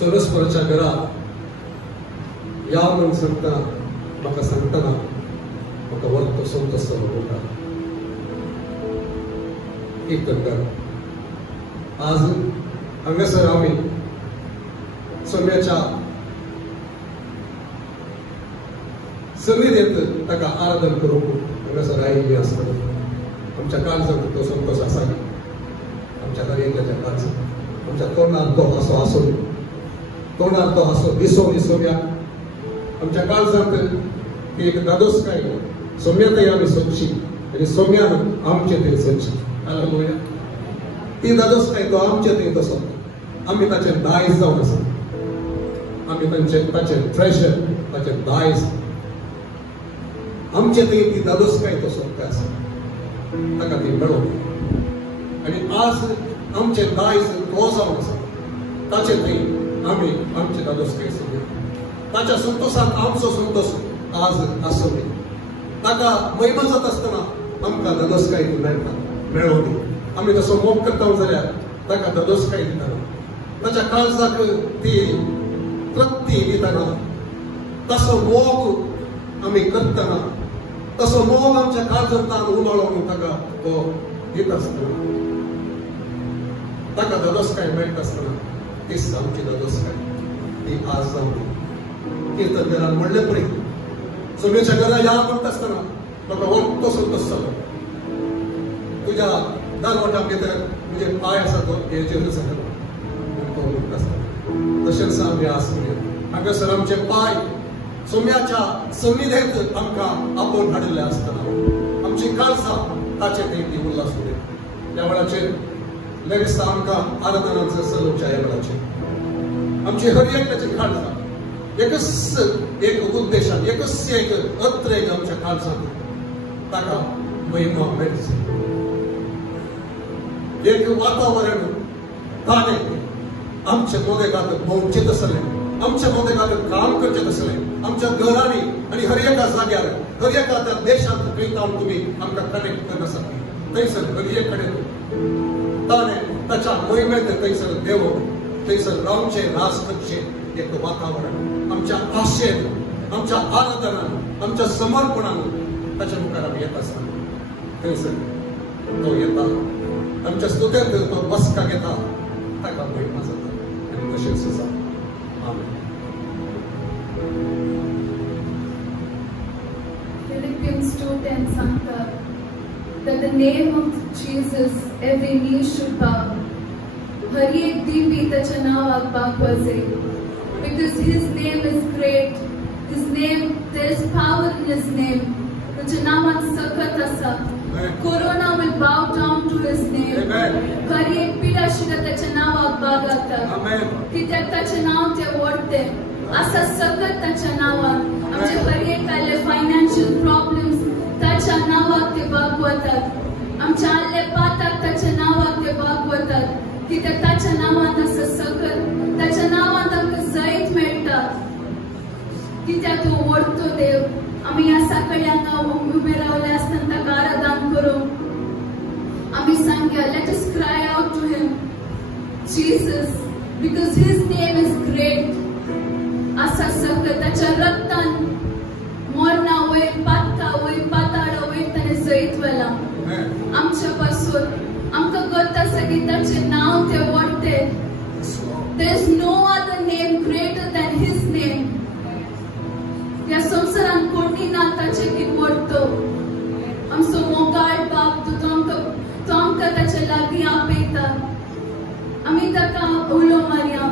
परस्पराच्या घरात या म्हणून सांगता म्हाका सांगतना म्हाका वरतो संतोष होता एक तर आज हांगासर आमी सोम्याच्या सन्निधींत ताका आराधन करूंक हांगासर आयिल्ली आसतना आमच्या काळजांत तो संतोष आसा आमच्या दर्याच्या काळजांत आमच्या तोंडार तो हांसो आसून तोंडार तो हांसो दिसोन सोम्या आमच्या काळजांत ती एक दादोसकाय सोम्यातय आमी सोदची आनी सोम्यान आमचे थंय सोदची हालेलुया ती दादोसकाय तो आमचे थंय तसो आमी ताचे दायज जावन आसा आमी ताचे ट्रेजर ताचे दायज आमचे थंय ती दादोसकाय तो सोदता आसा ताका ती मेळोवं आनी आज आमचे दायज तो जावन आसा ताचे थंय आमी आमचे दादोसकाय सोदया ताच्या संतोषांत आमचो संतोष आज आसूं ताका महिमा जाता आसतना आमकां दादोसकाय मेळटा मेळोवंदी आमी तसो मोग करता जाल्यार ताका दादोसकाय दितना ताच्या काळजाक ती तृप्ती दितना तसो मोग आमी करतना तसो मोग आमच्या काळजांतल्यान उमाळोवन ताका तो दिता आसतना ताका दादोसकाय मेळटा आसतना तीच आमची दादोसकाय ती आज जावन कीर्तन घरान म्हणलें पळय सोम्याच्या घरा या म्हणटा आसतना म्हाका वरतो संतोष जालो तुज्या दारवटा भितर तुजे पांय आसा तो हेजेर आसा तो म्हणटा आसतना तशेंच आमी आस करूया हांगासर आमचे पांय सोम्याच्या सन्निधींत आमकां आपोवन हाडिल्ले आसतना आमची काळजां ताचे थंय ती उल्हासूं दे ह्या वेळाचेर लेगीत आमकां आराधनाचो चलोवच्या ह्या वेळाचेर आमची हर एकल्याची काळजां एकच एक उद्देशान एकच एक अत्रेक आमच्या काळजांत ताका महिमा मेळची एक वातावरण ताणे आमचे मोदेगात भोंवचेत आसले आमच्या मोदेगात काम करचेत आसले आमच्या घरांनी आनी हर एका जाग्यार हर एका त्या देशांत खंय तावन तुमी आमकां कनेक्ट करना आसा थंयसर हर एक कडेन ताणे ताच्या मोहिमेंत थंयसर देव थंयसर रावचे राज करचे एक वातावरण आमच्या आशेन आमच्या आराधनान आमच्या समर्पणान ताच्या मुखार आमी येता आसतना थंयसर तो येता आमच्या स्तुतेंत तो बसका घेता ताका महिमा जाता आनी तशेंच आसा आमेन Philippians 2:10 सांगता that the name of Jesus every knee should bow हर एक दिवी ताच्या नावाक बागवा जाय because his name is great his name there is power in his name ताच्या नावात सकत आसा Corona will bow down to his name हर एक पिडा शिरा ताच्या नावाक बागाता कित्याक ताचें नांव तें व्हडलें आसा सकत ताच्या नावाक आमचे हर एक आयले फायनान्शियल प्रॉब्लेम्स ताच्या नावाक ते बागवतात आमचे आयले पाताक ताच्या नावाक ते बागवतात कित्याक ताच्या नावांत आसा सकत ताच्या नावांत आमकां जैत मेळटा कित्याक तो व्हडतो देव आमी ह्या सकाळी हांगा उबे रावले आसतना ताका आराधन करूं आमी सांगया let us cry out to him Jesus because his name is great आसा सकत ताच्या रक्तान मरणा वयर पातका वयर पाताळा वयर ताणें जैत व्हेलां आमच्या पासून आमकां गत आसा की ताचें नांव तें व्हडलें there is no other name greater than his name ह्या संवसारान कोणी ना ताचे की व्हडतो आमचो मोगाळ बाप तो आमकां ताचे लागीं आपयता आमी ताका उलो मारया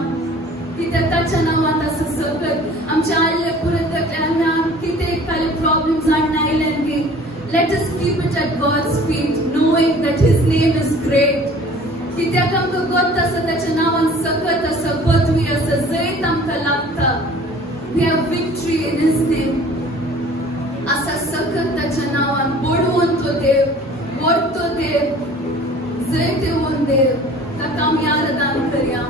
कित्याक ताच्या नांवांत आसा सकत आमचे आयले पुरत कितें खाली प्रॉब्लेम्स हाडून आयले की let us keep it at God's feet knowing that his name is great कित्याक आमकां गत आसा ताच्या नांवांत सकत आसा पदवी आसा जैत आमकां लागता we have victory in his name आसा सकत ताच्या नांवांत बडवून तो देव व्हडतो देव जैत येवन देव ताका आमी आराधन करया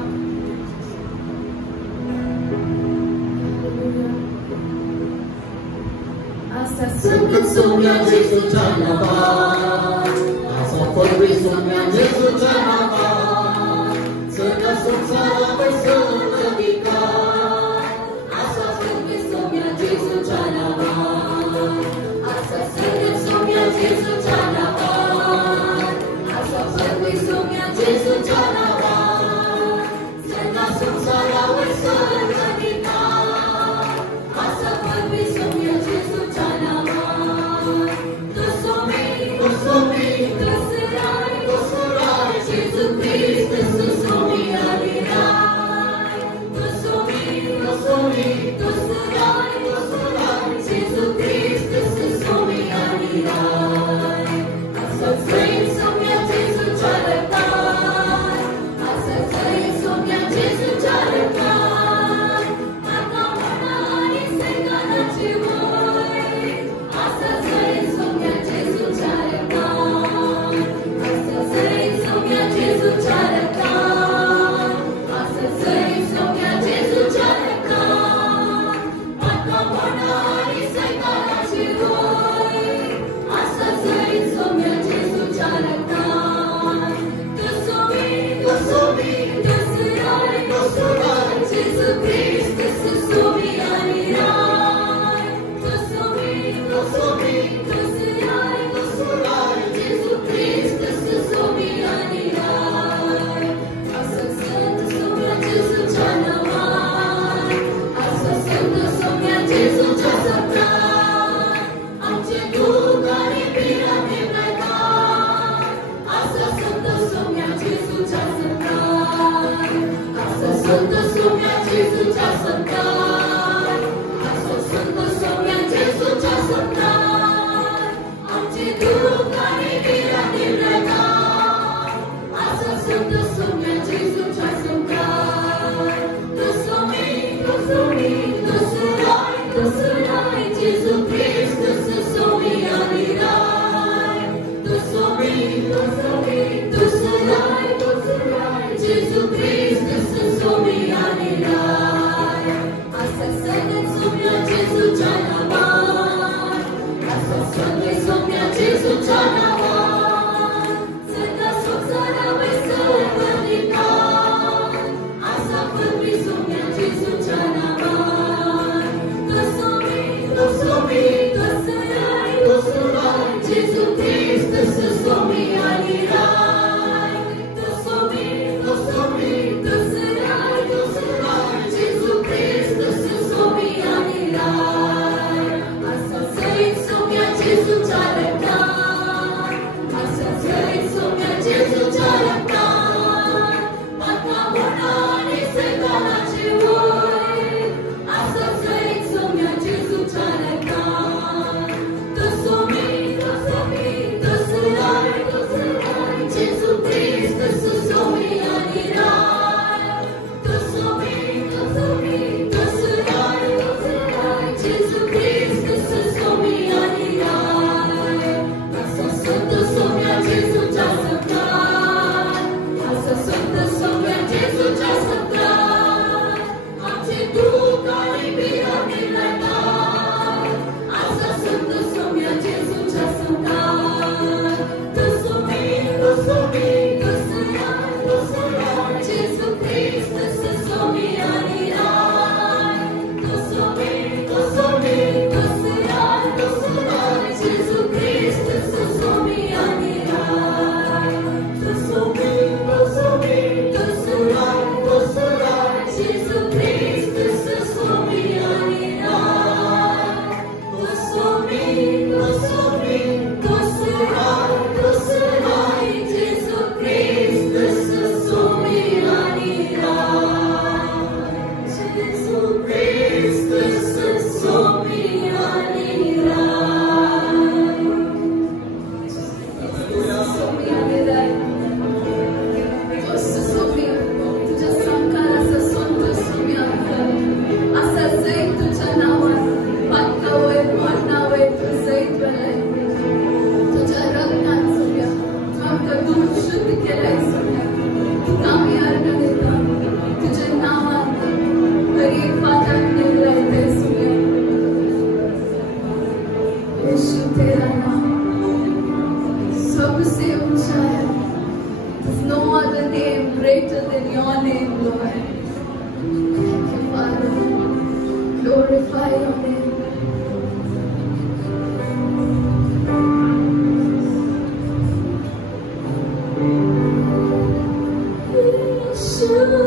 आसा सकत सोम्या जेसूच्या नांवान आसा पदवी सोम्या जेसूच्या नांवान सदा संवसारा बसोवन There's no other name greater than your name, Lord. Thank you, Father. Glorify your name. Some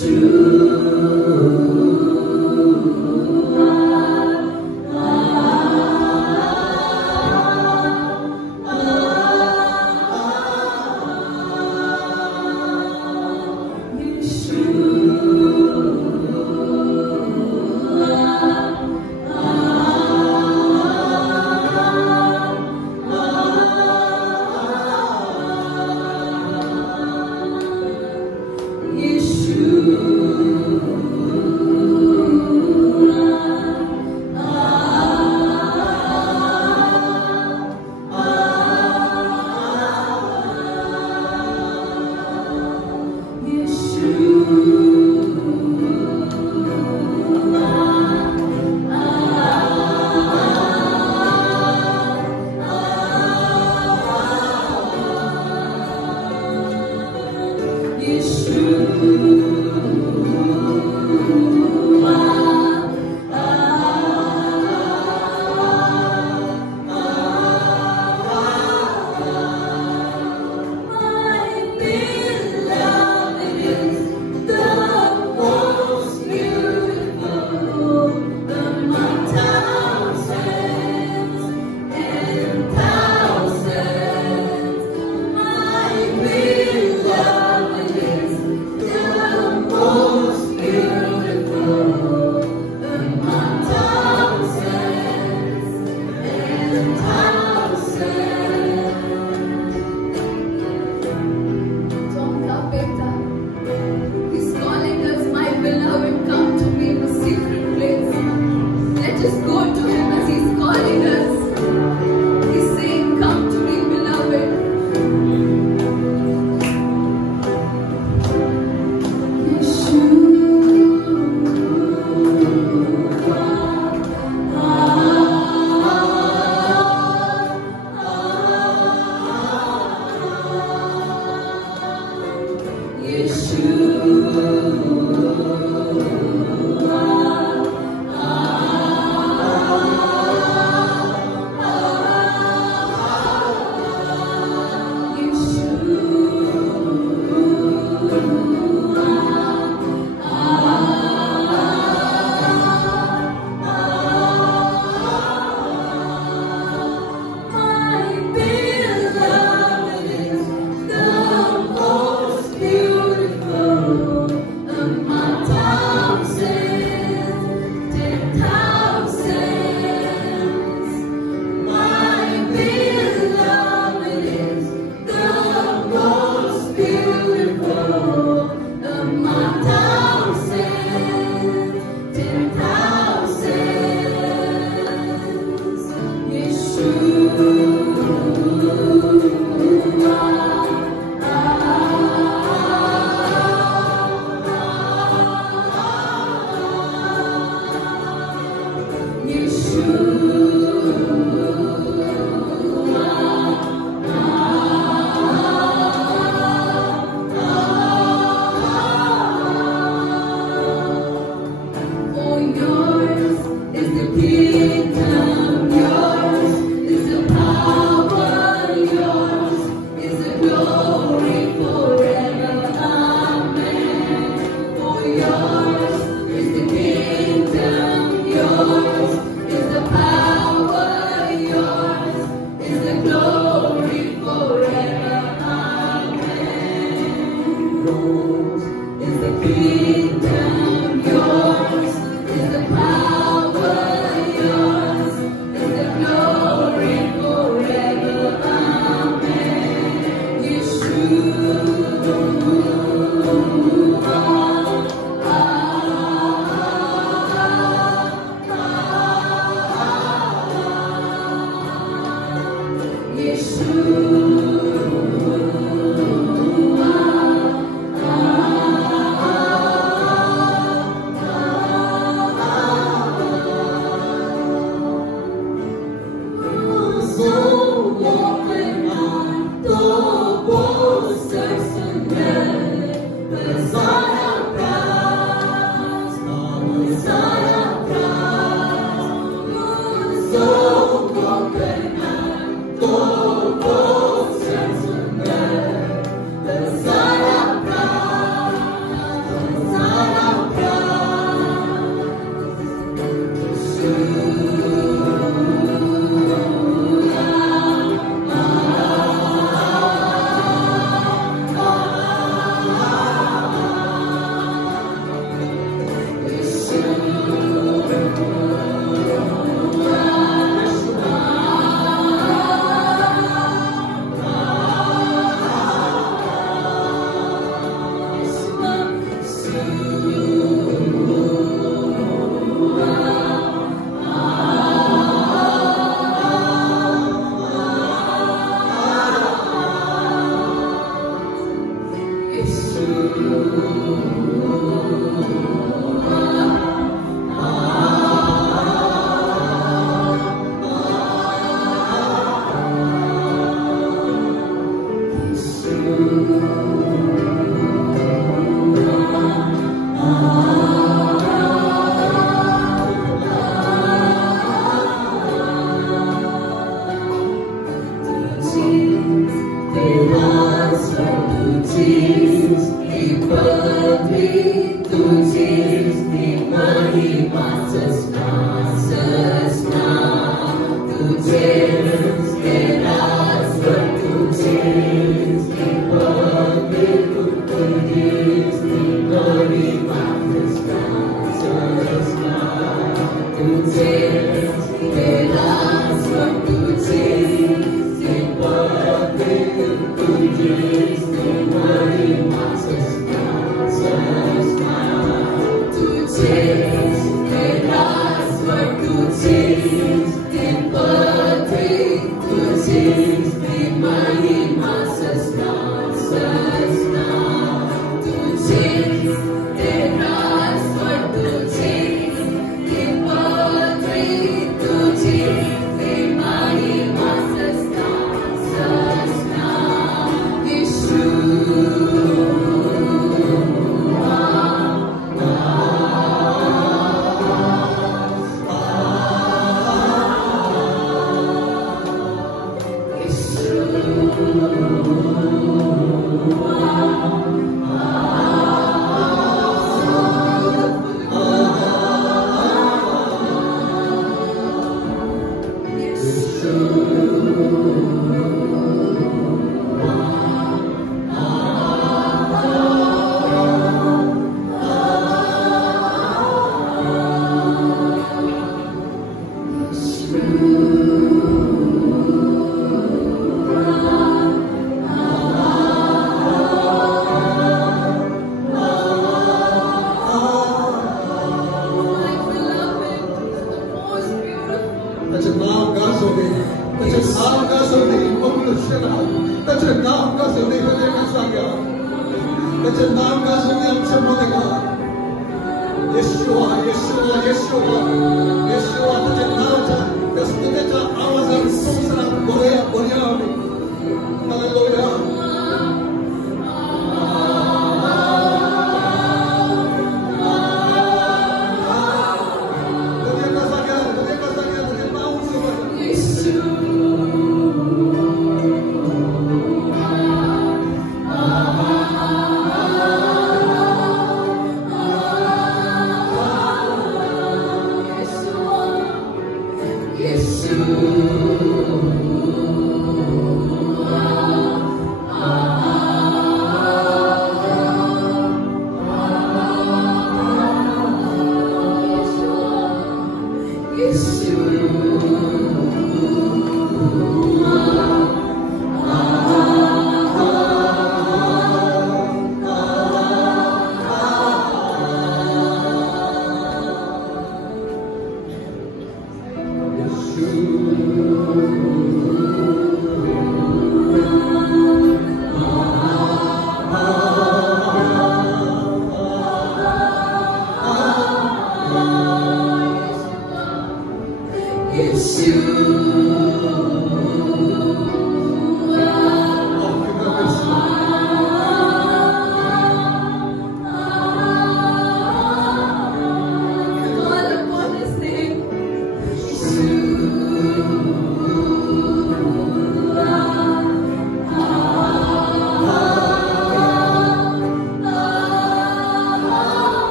Beautiful, my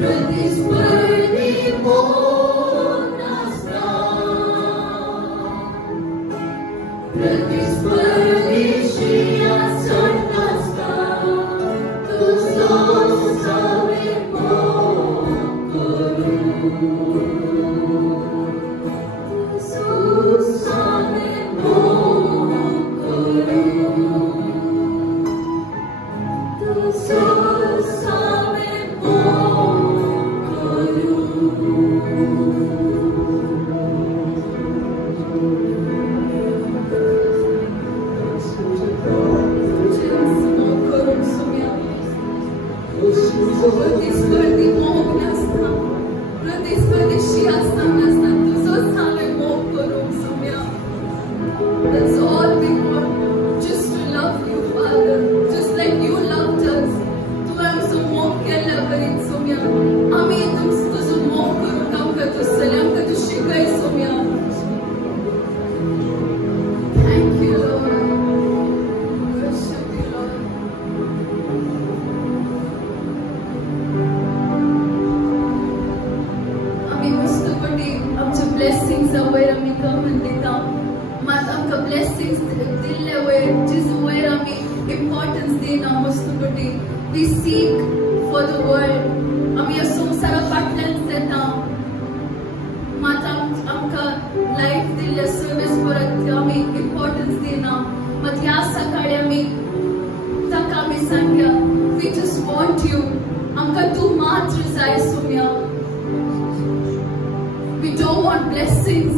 प्रतिस्पर्धी मोनास्ता, प्रतिस्पर्धी शिया सरनास्ता, तुझो सावे मोकरू, तुझो सावे मोकरू, तुझो सावे मोकरू. प्रतिस्पर्धी मोह नसता, प्रतिस्पर्धी शियासा नसता, तुझो सावे मोह करू सुम्या. That's all we want, just to love you, Father, just like you loved us. तू आमचो मोह केला बरीत सुम्या. आम्ही तुझो मोह करू आमकां तू सलाम का तू शिकय सुम्या. Thank you, Lord. Worship you, Lord. आम्ही मस्तपटी आमचे ब्लेसिंग्स वयर आम्ही गमन दिता. मात आमकां ब्लेसिंग्स दिल्ले वयर जिजू वयर आम्ही इम्पॉर्टन्स दिना मस्तपटी. We seek for the world. आम्ही ह्या संवसारा फाटल्यान येता. मात आमकां लायफ दिल्ले सर्विस परत आम्ही इम्पॉर्टन्स दिना. मात ह्या सकाळी आम्ही ताका आम्ही सांगया वी जस्ट वॉन्ट यू. आमकां तू मात्र जाय सुम्या. We don't want blessings.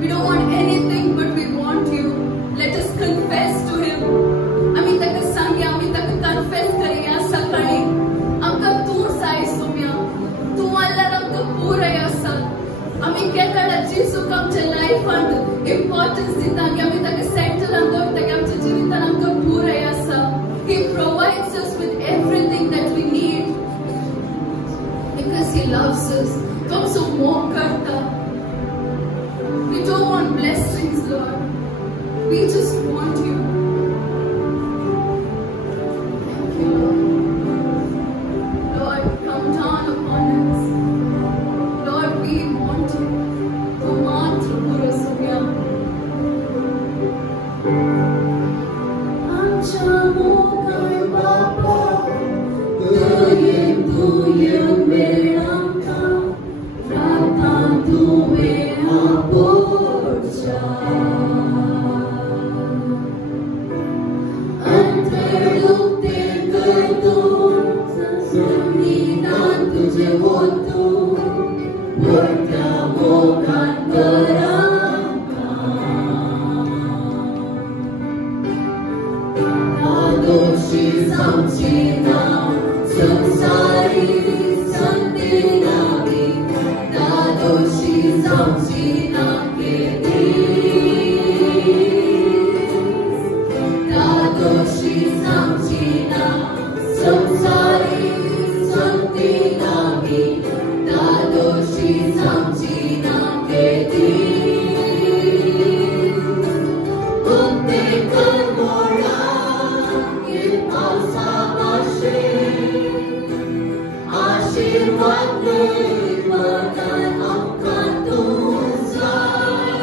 We don't want anything, but we want you. Let us confess to Him. आम्ही ताका सांगया, आम्ही ताका confess करया सकाळी. आमकां तू जाय सुम्या. तू आल्यार आमकां पुराय आसा. आम्ही केन्ना जिसूक आमच्या लायफांत इम्पॉर्टन्स दिता की आम्ही ताका सेंटरान दवरता की आमच्या जिवितान आमकां पुराय आसा. He provides us with everything that we need because He loves us. तो आमचो मोह करता. We don't want blessings, Lord. We just want you. Thank you, Lord. Lord, come down upon us. Lord, we want you. Tu matra pura sumya. Amcha mokai Baba, tuye meranka. Rata tume aporcha, antarukte kartu, sannidan tujhe hotu, vartya mokan karanka. Adoshi samchina, samsari santina. Dadoshi samchina kedis, Dadoshi samchina samsari santina mi, Dadoshi samchina kedis. Utte karmora il asavashi, ashirvad vadan amkan tuzar.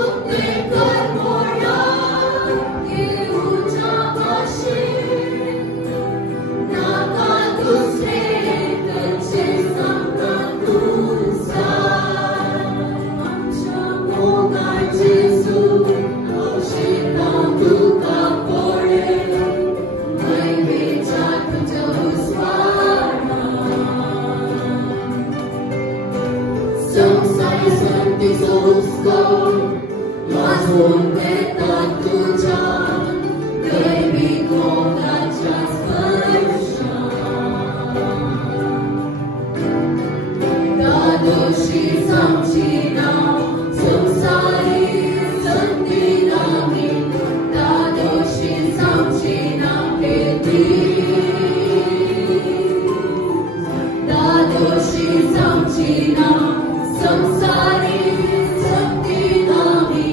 Utte karmora il ujavashi, naka dusre kache samkan tuzar. Amcha mogar Jesu, aushita duka pore, mai becha tuja usvara. Samsari santi sosko, mazun beta tuja, devi moga jasparsha. Dadoshi samchina, samsari santina mi, Dadoshi samchina kedis, Dadoshi samchina samsari santina mi,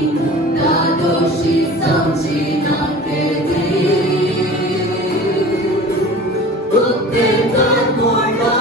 Dadoshi samchina kedis. Utte karmora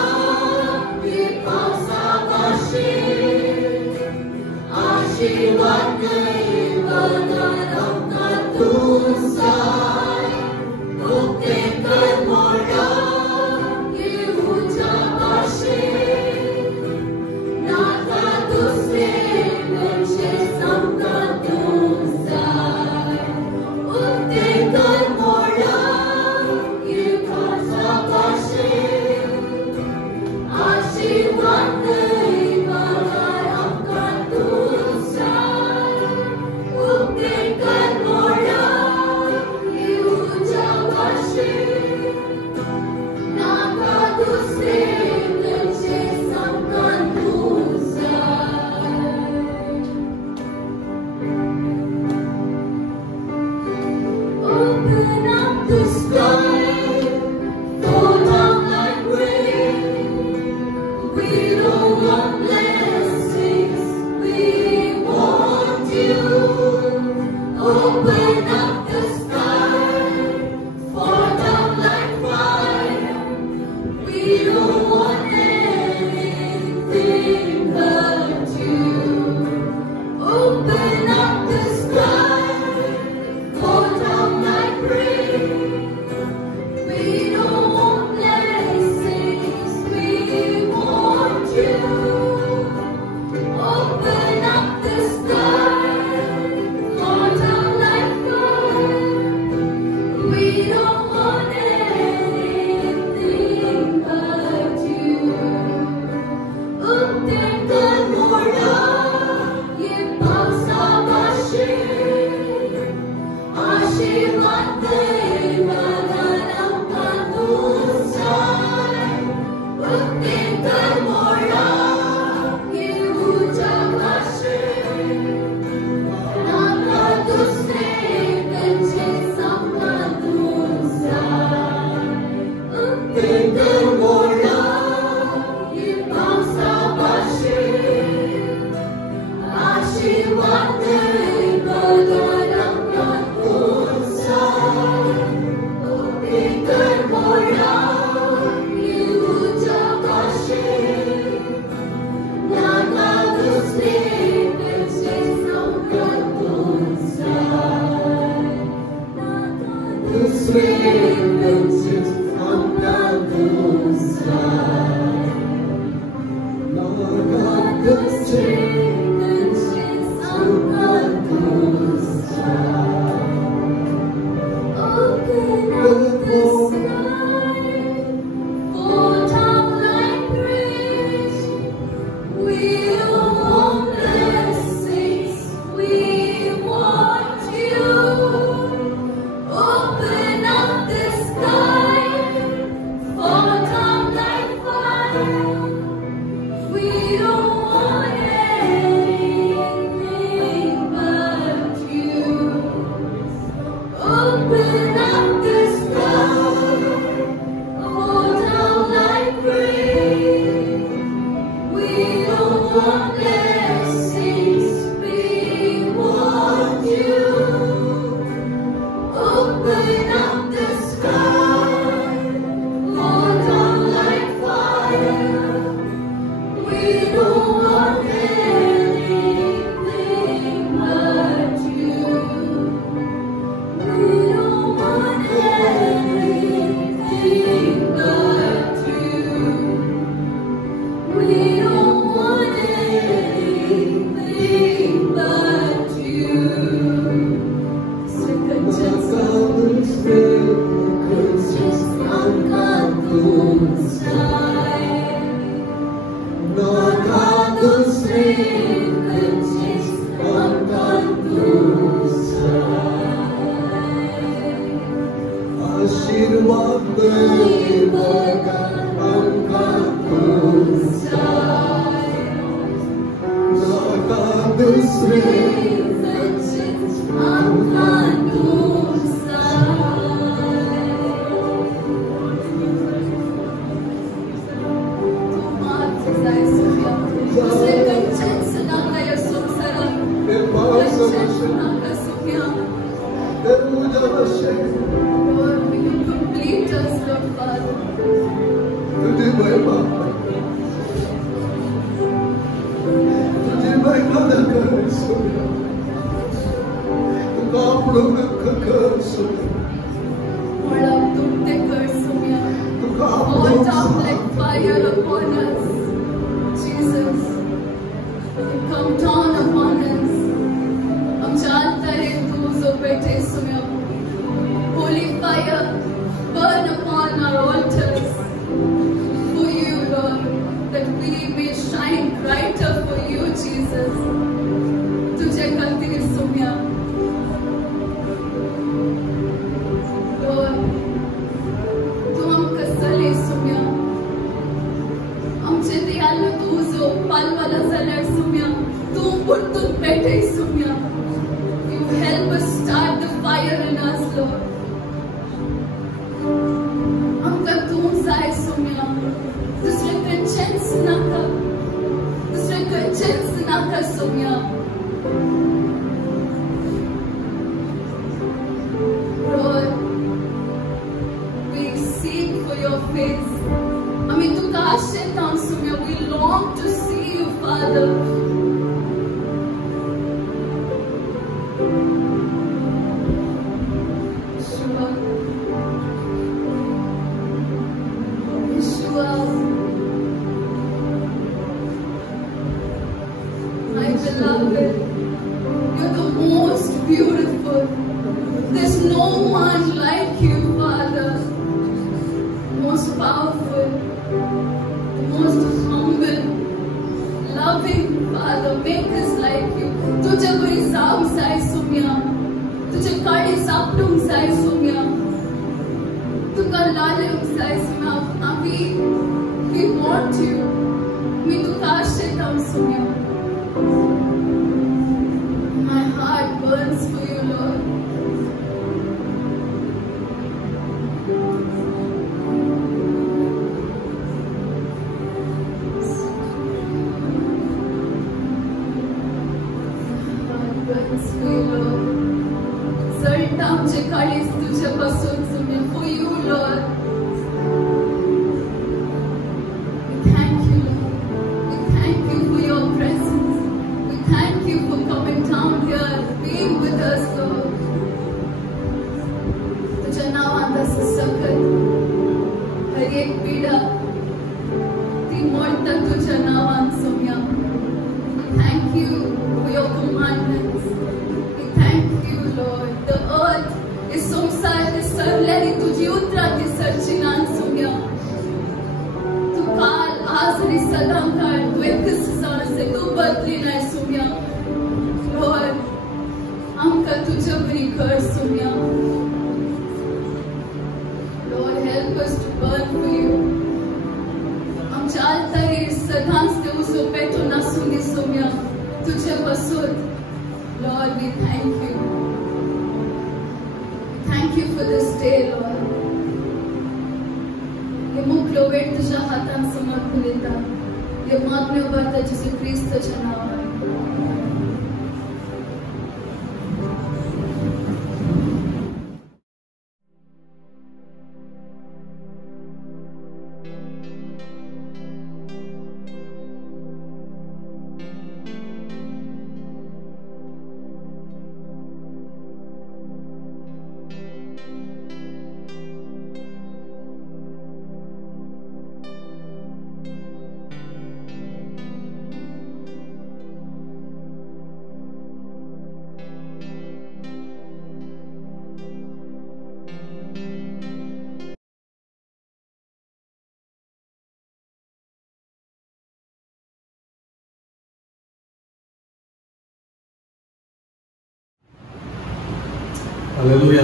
hallelujah.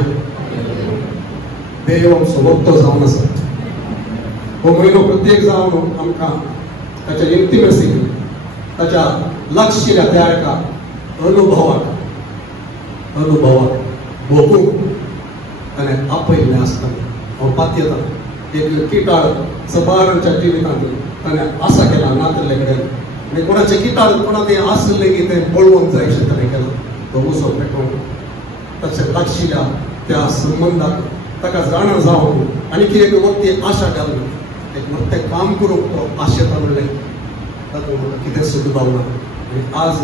देव आमचो वक्तो जावन आसा. हो म्हयनो प्रत्येक जावन आमकां ताच्या इंटिमेसीक, ताच्या लक्षिल्या त्या एका अनुभवाक भोगूंक ताणें आपयल्लें आसता. हांव पातयेता एक किटाळ सबारांच्या जिवितांत ताणें आसा केला नातले कडेन, आनी कोणाचें किटाळ कोणा तें आसलें की तें पळोवंक जाय अशें ताणें केलां. तो उसो पेटोवन ताच्या लक्षिल्या त्या संबंधाक ताका जाणा जावन आनी एक वक्ती आशा घालून एक मोठें काम करूंक तो आशेता म्हणलें. तातूंत म्हाका कितें सुद्दां पावना. आनी आज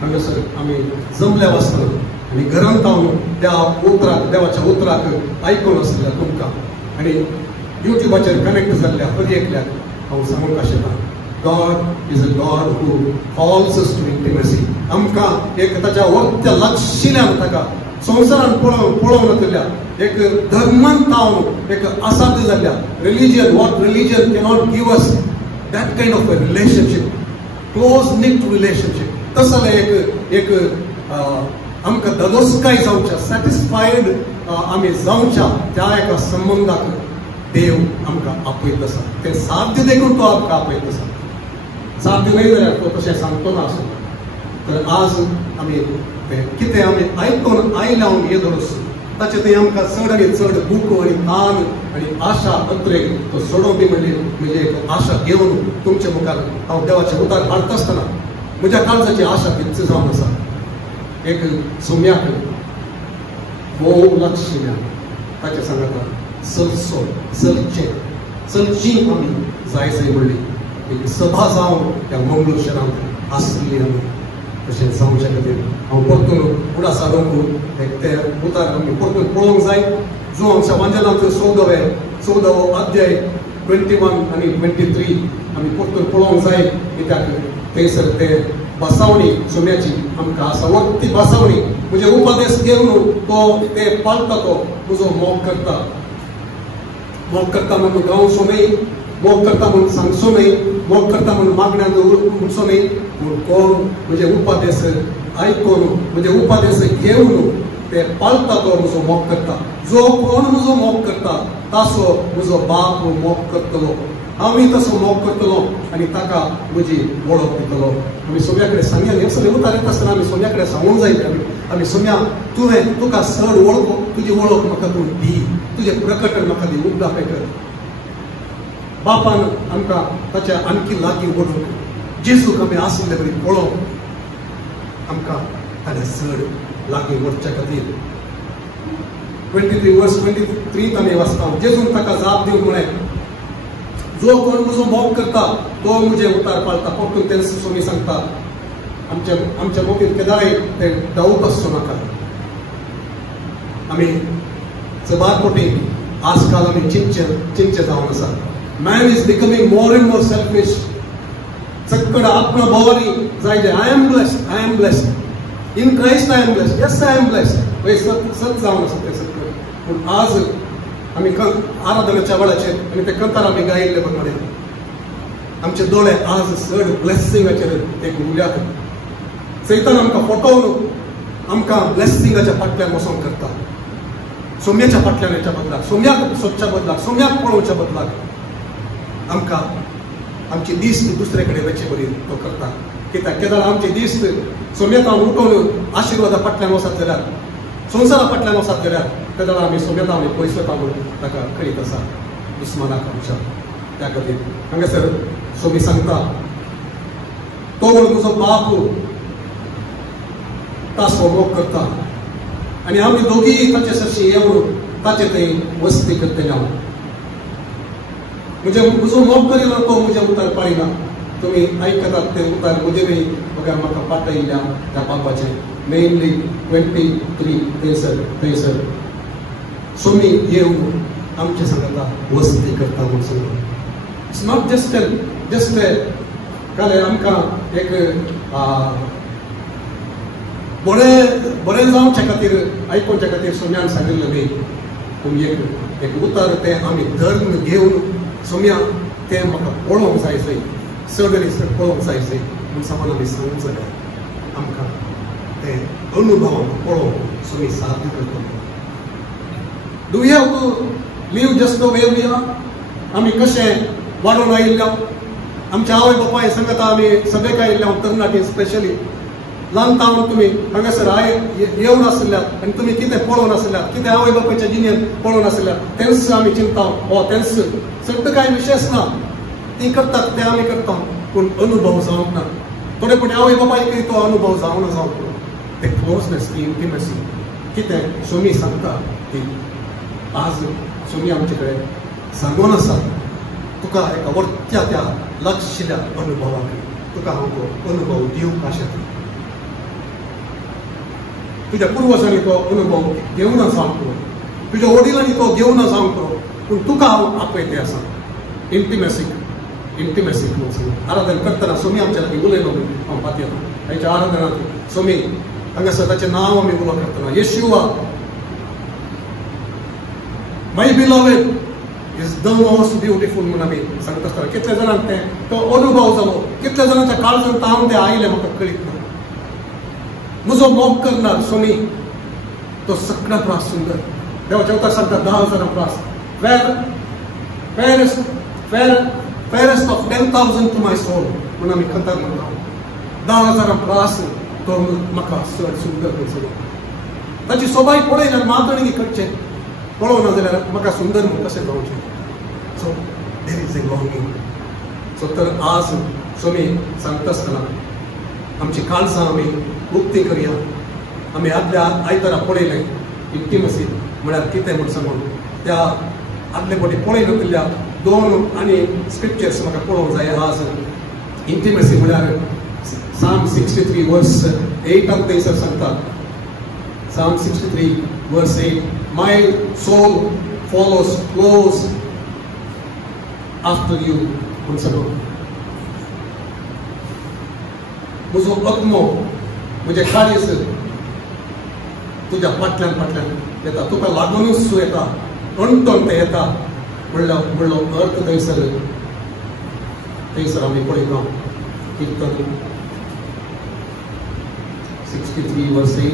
हांगासर आमी जमल्या वाचतना आनी घरांत रावन त्या उतराक, देवाच्या उतराक आयकून आसलेल्या तुमकां आनी युट्यूबाचेर कनेक्ट जाल्ल्या हर एकल्याक हांव सांगूंक आशेतां, God is a God who calls us to intimacy. आमकां एक ताच्या वक्त्या लक्षिल्यान ताका संवसारान पळोवन केल्या एक धर्मांत जावन एक असाध्य जाल्ल्या religion, what religion cannot give us that kind of a relationship, close knit relationship. तसलें एक आमकां दलोस्काय जावच्या, सॅटिस्फायड आमी जावच्या त्या एका संबंधाक देव आमकां आपयत आसा. तें साध्य देखून तो आमकां आपयत आसा. साध्य न्हय जाल्यार तो तशें सांगतो ना आसलो. तर आज आमी कितें आमी आयकून आयल्या येदोस ताचें तें आमकां चड आनी चड दूख आनी ताण आनी आशा अंतरेक तो सोडोवंक बी म्हणजे एक आशा घेवन तुमचे मुखार हांव देवाचें उतार हाडटा आसतना म्हज्या काळजाची आशा फिक्स जावन आसा. एक सुम्याक भोव लक्षिल्या ताचे सांगता चलची आमी जाय म्हणली. एक सभा जावन त्या मंगळूर शहरांत आसली आमी तशें जावचे खातीर हांव परतून फुडां सारूंक ते उतार आमी परतून पळोवंक जाय. जो आमच्या वांजेलांत 14वो अध्याय 21 आनी 23 आमी परतून पळोवंक जाय. कित्याक थंयसर ते बसावणी सुम्याची आमकां आसा. वक्ती बसावणी म्हणजे उपदेश घेवन तो ते पाळटा, तो तुजो मोग करता म्हणून गावचो न्हय, मोग करता म्हणून सांगचो न्हय, मोग करता म्हणून मागण्यांत उठचो न्हय, पूण कोण म्हणजे उपदेश आयकून म्हणजे उपदेश घेवन ते पाळटा तो म्हजो मोग करता. जो कोण म्हजो मोग करता ताचो म्हजो बाप मोग करतलो, हांवूय तसो मोग करतलो आनी ताका म्हजी वळख दितलो. आमी सोम्या कडेन सांगया हे सगळें उतार येता आसतना आमी सोम्या कडेन सांगूंक जाय. आमी सोम्या तुका चड वळख, तुजी वळख म्हाका तूं दी, तुजें प्रकटन म्हाका दी, उगदापे कर. बापान आमकां ताच्या आणखी लागीं वडूंक जेजूक आमी आसले बरी पळोवंक आमकां ताणें चड लागीं वचच्या खातीर 23 आमी वाचता. जेजून ताका जाप दिवन म्हळें, जो कोण म्हजो मोग करता तो म्हजे उतार पाळटा. परतून ते सोमी सांगता आमच्या मोगीन केदाराय ते डावट आसचो नाका. आमी चबारपोटी आजकाल आमी चिंचे जावन आसा. Man is becoming more and more selfish. चक्कड आपणा भोवानी जाय जे I am blessed in Christ, I am blessed, yes I am blessed पळय सत जावन आसा ते चक्कड. पूण आज आमी आराधनाच्या वेळाचेर आनी ते कंतार आमी गायिल्ले प्रमाणे आमचे दोळे आज चड ब्लेसिंगाचेर ते घुमल्यात. सैतान आमकां फटोवन आमकां ब्लेसिंगाच्या फाटल्यान वचोंक करता. सोम्याच्या फाटल्यान हेच्या बदलाक, सोम्याक सोदच्या बदलाक, सोम्याक पळोवच्या बदलाक आमकां आमची दिस्त दुसरे कडेन वेचे बरी तो करता. कित्याक केदार आमचे दिस्त सोम्येतान उठोवन आशिर्वादा फाटल्यान वचत जाल्यार, संवसारा फाटल्यान वचत जाल्यार केदार आमी सोम्येतान आमी पयसो म्हणून ताका करीत आसा दुस्मानाक आमच्या. त्या खातीर हांगासर सोमी सांगता तो म्हजो बाप तासो मोग करता आनी आमी दोगी ताचे सरशी येवन ताचे थंय वस्ती करतले. हांव म्हजो मोग करिना तो म्हजे उतार पाळिना. तुमी आयकतात ते उतार म्हजेरय वगैरे म्हाका पाठयल्या त्या बापाचे मेनली 23 थंयसर सोमी येवन आमचे सांगता वस्ती करता म्हणून सांगता. इट्स नॉट जस्ट काले आमकां एक बरें जावचे खातीर आयकोवचे खातीर सोम्यान सांगिल्लें न्ही. पूण एक उतार ते आमी धर्म घेवन सोम्या ते म्हाका पळोवंक जाय खंय, चड आनी चड पळोवंक जाय खंय म्हूण सामान आमी सांगूंक जाल्यार आमकां ते अनुभवान पळोवंक सोमी साध्य करता. Do we have to live just the way we are? आम्ही कशे वाढून आयिल्ल्या आमच्या आवय बापाय सांगता आम्ही सभेक आयिल्ल्या तरणाटी स्पेशली ल्हानतावन तुमी हांगासर येवन आसल्यात आनी तुमी कितें पळोवन आसल्यात कितें आवय बापायच्या जिणेंत पळोवन आसल्यात तेंच आमी चिंता तेंच सगळं कांय विशेष ना ती करतात ते आमी करता पूण अनुभव जावंक ना थोडे पूण आवय बापायकय तो अनुभव जावं ना ते क्लोजनेस ती इंटिमेसी कितें सोमी सांगता ती आज सोमी आमचे कडेन सांगून आसा तुका एका वर्त्या त्या लक्षिल्या अनुभवाक तुका हांव तो अनुभव दिवंक आशेता तुझ्या पूर्वजांनी तो अनुभव घेवन जावंक तुझ्या वडिलांनी तो घेवन जावंक पूण तुका हांव आपयते आसा इंटिमेसीक आराधन करतना सोमी आमच्या लागीं उलयलो हांव पातयेता हेच्या आराधनांत सोमी हांगासर ताचें नांव आमी उलो करतना Yeshua my beloved is the most beautiful म्हणून आमी सांगता आसतना कितले जाणांक तें तो अनुभव जालो कितले जाणांच्या काळजांत तावन ते आयले म्हाका कळीत ना म्हजो मोग करणार सोमी तो सगळ्यात प्रास सुंदर देवाच्या उतर सांगता 10,000 प्रास fairest of 10,000 to my soul म्हणून आमी खंतार म्हणटा 10,000 प्रास तो म्हाका चड सुंदर सगळो ताची सोबाय पळयल्यार मातोळी करचें पळोवना जाल्यार म्हाका सुंदर म्हणून कशें जावचें सो देर इज ए लॉंगिंग सो तर आज सोमी सांगता आसतना आमची काळजां आमी उक्ती करया आमी आदल्या आयतारा पळयलें इंटिमसी म्हळ्यार कितें म्हूण सांगून त्या आदले फावटी पळय नासल्या 2 आनी स्क्रिप्चर्स म्हाका पळोवंक जाय आज इंटिमसी म्हळ्यार Psalm 63 verse 8 थंयसर सांगता Psalm 63 verse 8 My soul follows close after you म्हूण सांगून म्हजो आत्मो म्हणजे काळीस तुझ्या फाटल्यान येता तुका लागूनच येता अणटण ते येता म्हणलो अर्थ थंयसर आमी पळयता कीर्तन 63 verse 8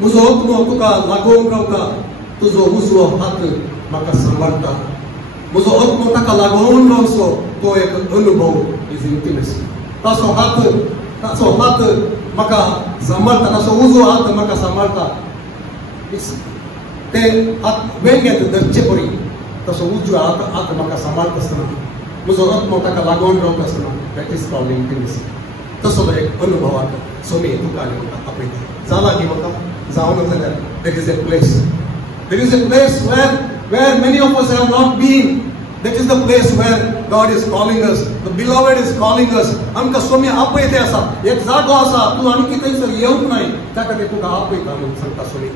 म्हजो आत्मो तुका लागून रावता तुजो उजवो हात म्हाका सांबाळटा म्हजो आत्मो ताका लागून रावचो तो एक अनुभव इज इंटिमेसी ताचो हात म्हाका सांबाळटा ताचो उजवो हात म्हाका सांबाळटा ते हात वेगळे धरचे परी तसो उजवो हात म्हाका सांबाळटा आसतना म्हजो आत्मो ताका लागून रावता आसतना दॅट इज कॉल्ड इंटिमेसी तसो एक अनुभवाक सोमी तुका आनी म्हाका आपयता जाला की म्हाका जावं जाल्यार there is a place where many of us have not been. That is the place where God is calling us. The beloved is calling us. आमकां सोमी आपयते आसा एक जागो आसा तूं आणखी थंयसर येवंक नाय त्या खातीर तुका आपयता म्हणून सांगता सोमी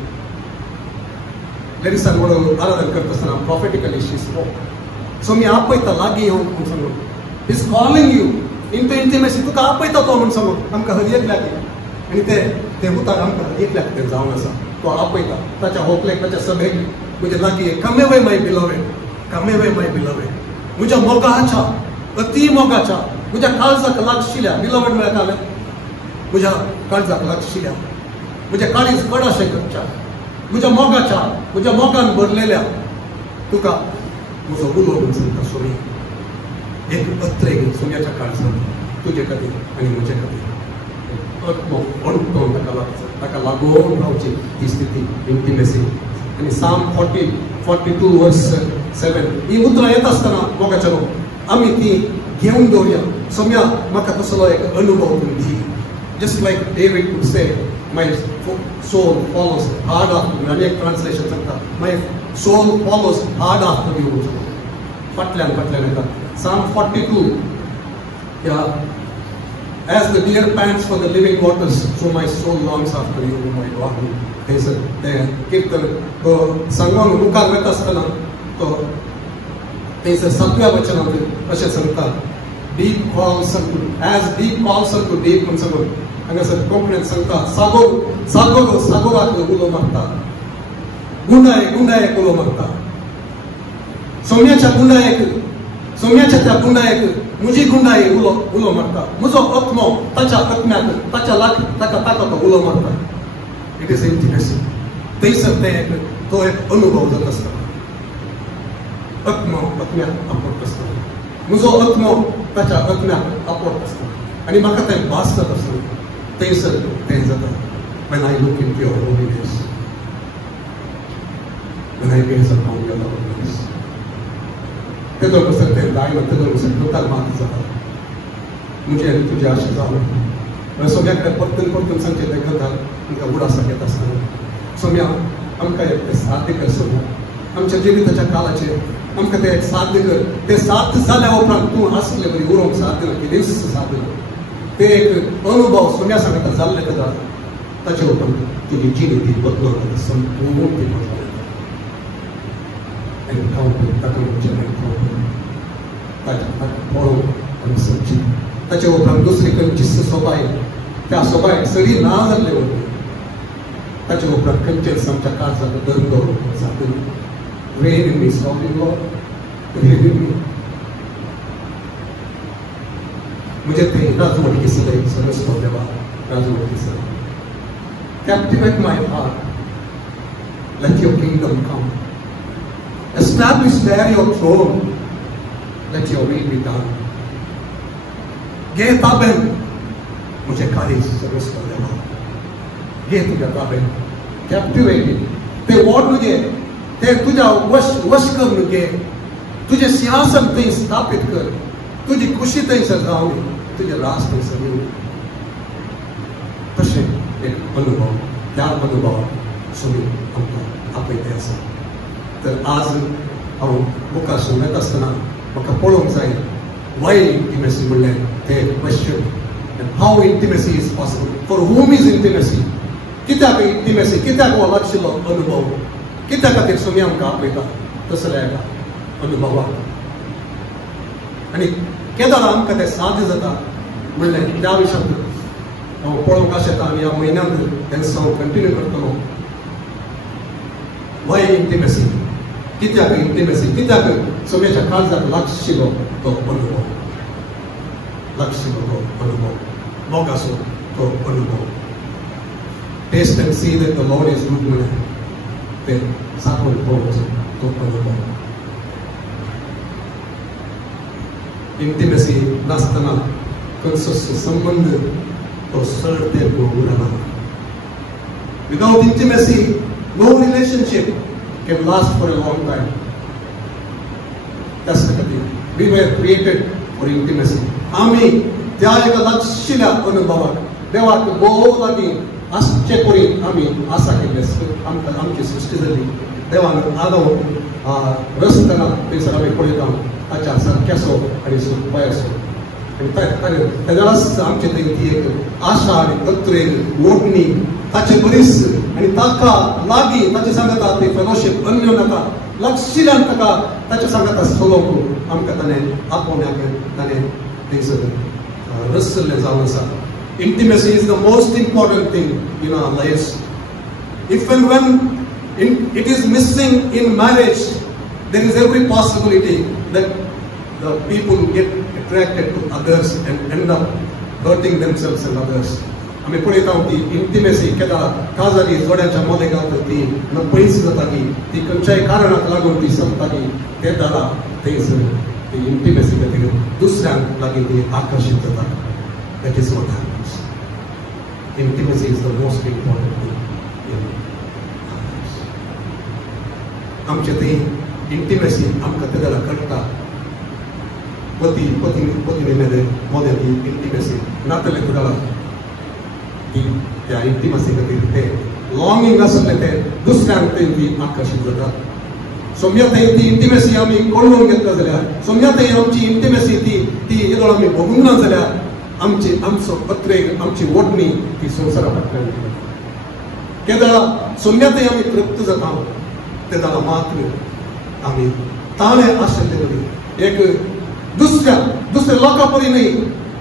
लेडीज सांगून आराधन करता आसतना प्रॉफेटिकली शी स्पोक सोमी आपयता लागीं येवंक म्हणून सांगून he is calling you into intimacy तुका आपयता तो म्हणून सांगून आमकां हर एकल्याक आनी ते उतार आमकां हर एकल्याक ते जावन आसा तो आपयता ताच्या होपलेक ताच्या सभेक म्हज्या लागीं कम अवे माय बिलोवेड म्हज्या मोगाच्या अति मोगाच्या म्हज्या काळजाक लागशिल्ल्या बिलोवेड म्हळ्यार म्हज्या काळजाक लागशिल्ल्या म्हज्या काळीज कडाशें करच्या म्हज्या मोगान भरलेल्या तुका म्हजो उलो म्हणून सांगता सोमी एक अत्रे घेवन सोम्याच्या काळजान तुजे खातीर आनी म्हजे खातीर अणटून ताका लागून रावची ही स्थिती इंटिमेसी आनी Psalm 42 verse 7 ही उतरां येता आसतना मोगाच्या आमी ती घेवन दवरया सोम्या म्हाका तसलो एक अनुभव दी just like David could say my soul follows hard after आनी एक ट्रान्सलेशन सांगता my soul follows hard after you फाटल्यान येता Psalm 42 या As the deer pants for the living waters, so my soul longs after you, my God. ते कीर्तन तो सांगून मुखार वता आसतना तो थंयसर 7व्या वचनांत अशें सांगता deep calls deep calls to deep म्हणून सांगून हांगासर कोंकणींत सांगता सागोराक उलो मारता गुंडायेक उलो मारता सोम्याच्या त्या गुंडायेक म्हजी गुंडाई उलो मारता म्हजो आत्मो ताच्या आत्म्याक ताका तो उलो मारता इट इज इंटिमेसी. थंयसर तो एक अनुभव जाता आसता. आत्मा आत्म्याक आपट आसता. म्हजो आत्मो ताच्या आत्म्याक आपट आसता. आनी म्हाका तें भास जाता आसता. थंयसर तें जाता. When I look into your holiness, when I gaze upon your loveliness, तेदो कसर तें दायलो तेदो कसर टोटल मात जाता. मुझे तुझे आशा जावं. सगळ्याक परतून सांगचे तें घालता तुमकां उडासा घेता आसतना. सोम्या आमकां एक साध्य कर. सोम्या आमच्या जिविताच्या काळाचेर आमकां तें साध्य कर. तें साध्य जाल्या उपरांत तूं आसले बरी उरोवंक साध्य ना. कितें साध्य ना. तें एक अनुभव सोम्या सांगता जाल्ले तेदा ताचे उपरांत तुजी जिणेची बदलून जाता. संपूर्ण ती बदलून एनकावंटर ताका म्हणचें एनकावंटर ताच्या पळोवंक आनी समची. ताचे उपरांत दुसरी खंयची सोबाय त्या सोबायक सरी ना जाल्ले वरवीं ताचे उपरांत खंयचेच आमच्या काळजाक दंगो जातलो. Reign in me, sovereign Lord, reign in me. मुझे तेरी राजवट की सदैव सरस्वत देवा राजवट की सदैव. Captivate my heart. Let your kingdom come. Establish there your throne. Let your will be done. घे ताब्यान मुझे काळीज सरस्वत देवा. घे तुझ्या ताब्यान. Captivated. ते वोट घे. ते तुझ्या वश करून घे. तुझे सिंहासन थंय स्थापित कर. तुझी खुशी थंयसर जावं. तुझे रास थंयसर येवं. तशें एक अनुभव त्या अनुभवाक सोबी आमकां आपयले आसा. तर आज हांव बुकां सोदत आसतना म्हाका पळोवंक जाय वाय इंटिमेसी म्हणलें तें question. How intimacy is possible. For whom is intimacy. कित्याक इंटिमेसी. कित्याक हो लागशिल्लो अनुभव. कित्या खातीर सोमी आमकां आपयता तसल्या एका अनुभवाक. आनी केदार आमकां तें साध्य जाता म्हणलें त्या विशयांत हांव पळोवंक आशेता. आनी ह्या म्हयन्यांत तें हांव कंटिन्यू करतलो. वाय इंटिमेसी. कित्याक इंटिमेसी. कित्याक सोम्याच्या काळजाक लागशिल्लो तो अनुभव. लागशिल्लो तो अनुभव. मोगाचो तो अनुभव. Taste and see that the Lord is good म्हणलें ते सापड पळोवचो तो अनुभव. इंटिमेसी नासतना खंयचो संबंध तो सरते उरना. Without intimacy, no relationship can last for a long time. That's the thing. We were created for intimacy. आम्ही त्या एका लागशिल्ल्या अनुभवाक देवाक भोव लागीं आसचे करीत आम्ही आसा केल्ले. आमची सृश्टी जाली. देवान आदव रस्तना थंयसर आमी पळयता ताच्या सारक्याचो आनी सोंपायाचो. आनी तेदाच आमचे थंय ती एक आशा आनी कत्रेक ओडणी ताचे बरीस आनी ताका लागीं ताचे सांगता ती फेलोशीप अन्य नाका लागशिल्ल्यान ताका ताचे सांगता चलोवंक आमकां ताणें आपोवण्याक ताणें थंयसर रचलें जावन आसा. Intimacy is the most important thing in our lives. If and when it is missing in marriage, there is every possibility that the people get attracted to others and end up hurting themselves and others. आम्ही पळयता ती intimacy केदां काजारी जोड्यांच्या मदें गावता ती पयस जाता ती खंयच्याय कारणाक लागून ती संपताली. ते दादा थंयसर ती इंटिमेसी खातीर दुसऱ्यांक लागीं ती आकर्शीत जाता. That is what happens. Intimacy is the most important thing in our lives. आमचे थंय इंटिमेसी आमकां तेदां कळटा. पत्नी मदें ती इंटिमेसी नातले तुडाला ती त्या इंटिमेसी खातीर ते लॉंगिंग आसलें ते दुसऱ्यांक ती आकर्शीत जाता. सोम्या थंय ती इंटिमेसी आमी कळून घेतला जाल्यार सोम्या थंय आमची इंटिमेसी ती येदोळ आमी बगूंक ना जाल्यार आमचो पत्रेक आमची ओडणी ती संवसारा फाटल्यान गेली. केदां सोम्या थंय आमी तृप्त जाता. तेदां मात्र आमी ताणें आशिल्ले वरी एक दुसऱ्या लोकां परी न्ही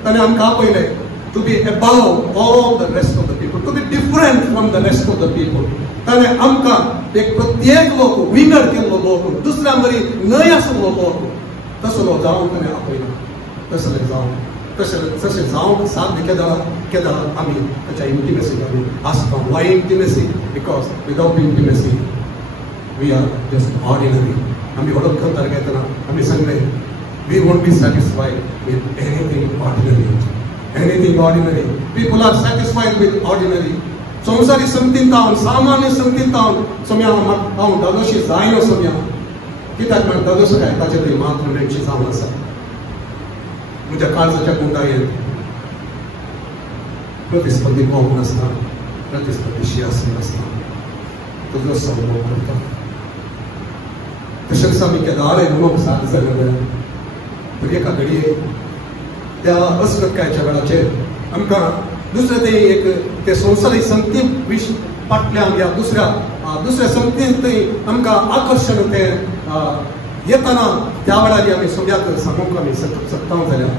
ताणें आमकां आपयलें to be above all the rest of the people. To be different from the rest of the people. ताणें आमकां एक प्रत्येक लोक विंगड केल्लो लोक दुसऱ्या मरी न्हय आशिल्लो लोक तसलो जावन ताणें आपयलो. तसलें जावन तशें जावंक साथ केदार आमी ताच्या इंटिमेसीक आमी आसता. Why intimacy? Because without intimacy we are just ordinary. आमी ओळख करता घेतना आमी सांगले we won't be satisfied with anything ordinary. Anything ordinary. People are satisfied with ordinary. संवसारी संगतीन तावन सामान्य संगतीन तावन सोम्या हांव दादोशी जायना सोम्या. कित्याक म्हण दादोस काय ताचे थंय मात्र मेळची जावन आसा. म्हज्या काळजाच्या गुंडायेन प्रतिस्पर्धी भाव नासता, प्रतिस्पर्धी आसना नासता. तुजो संभव करता. तशेंच आमी केदार म्हणून साथ जालें तर एका घडये त्या अस्वत्कायच्या वेळाचेर आमकां दुसरें तें एक ते संवसारी संगती फाटल्यान या दुसऱ्या संगतीन थंय आमकां आकर्शण तें येतना त्या वेळार आमी सोद्याक सांगूंक आमी शकता जाल्यार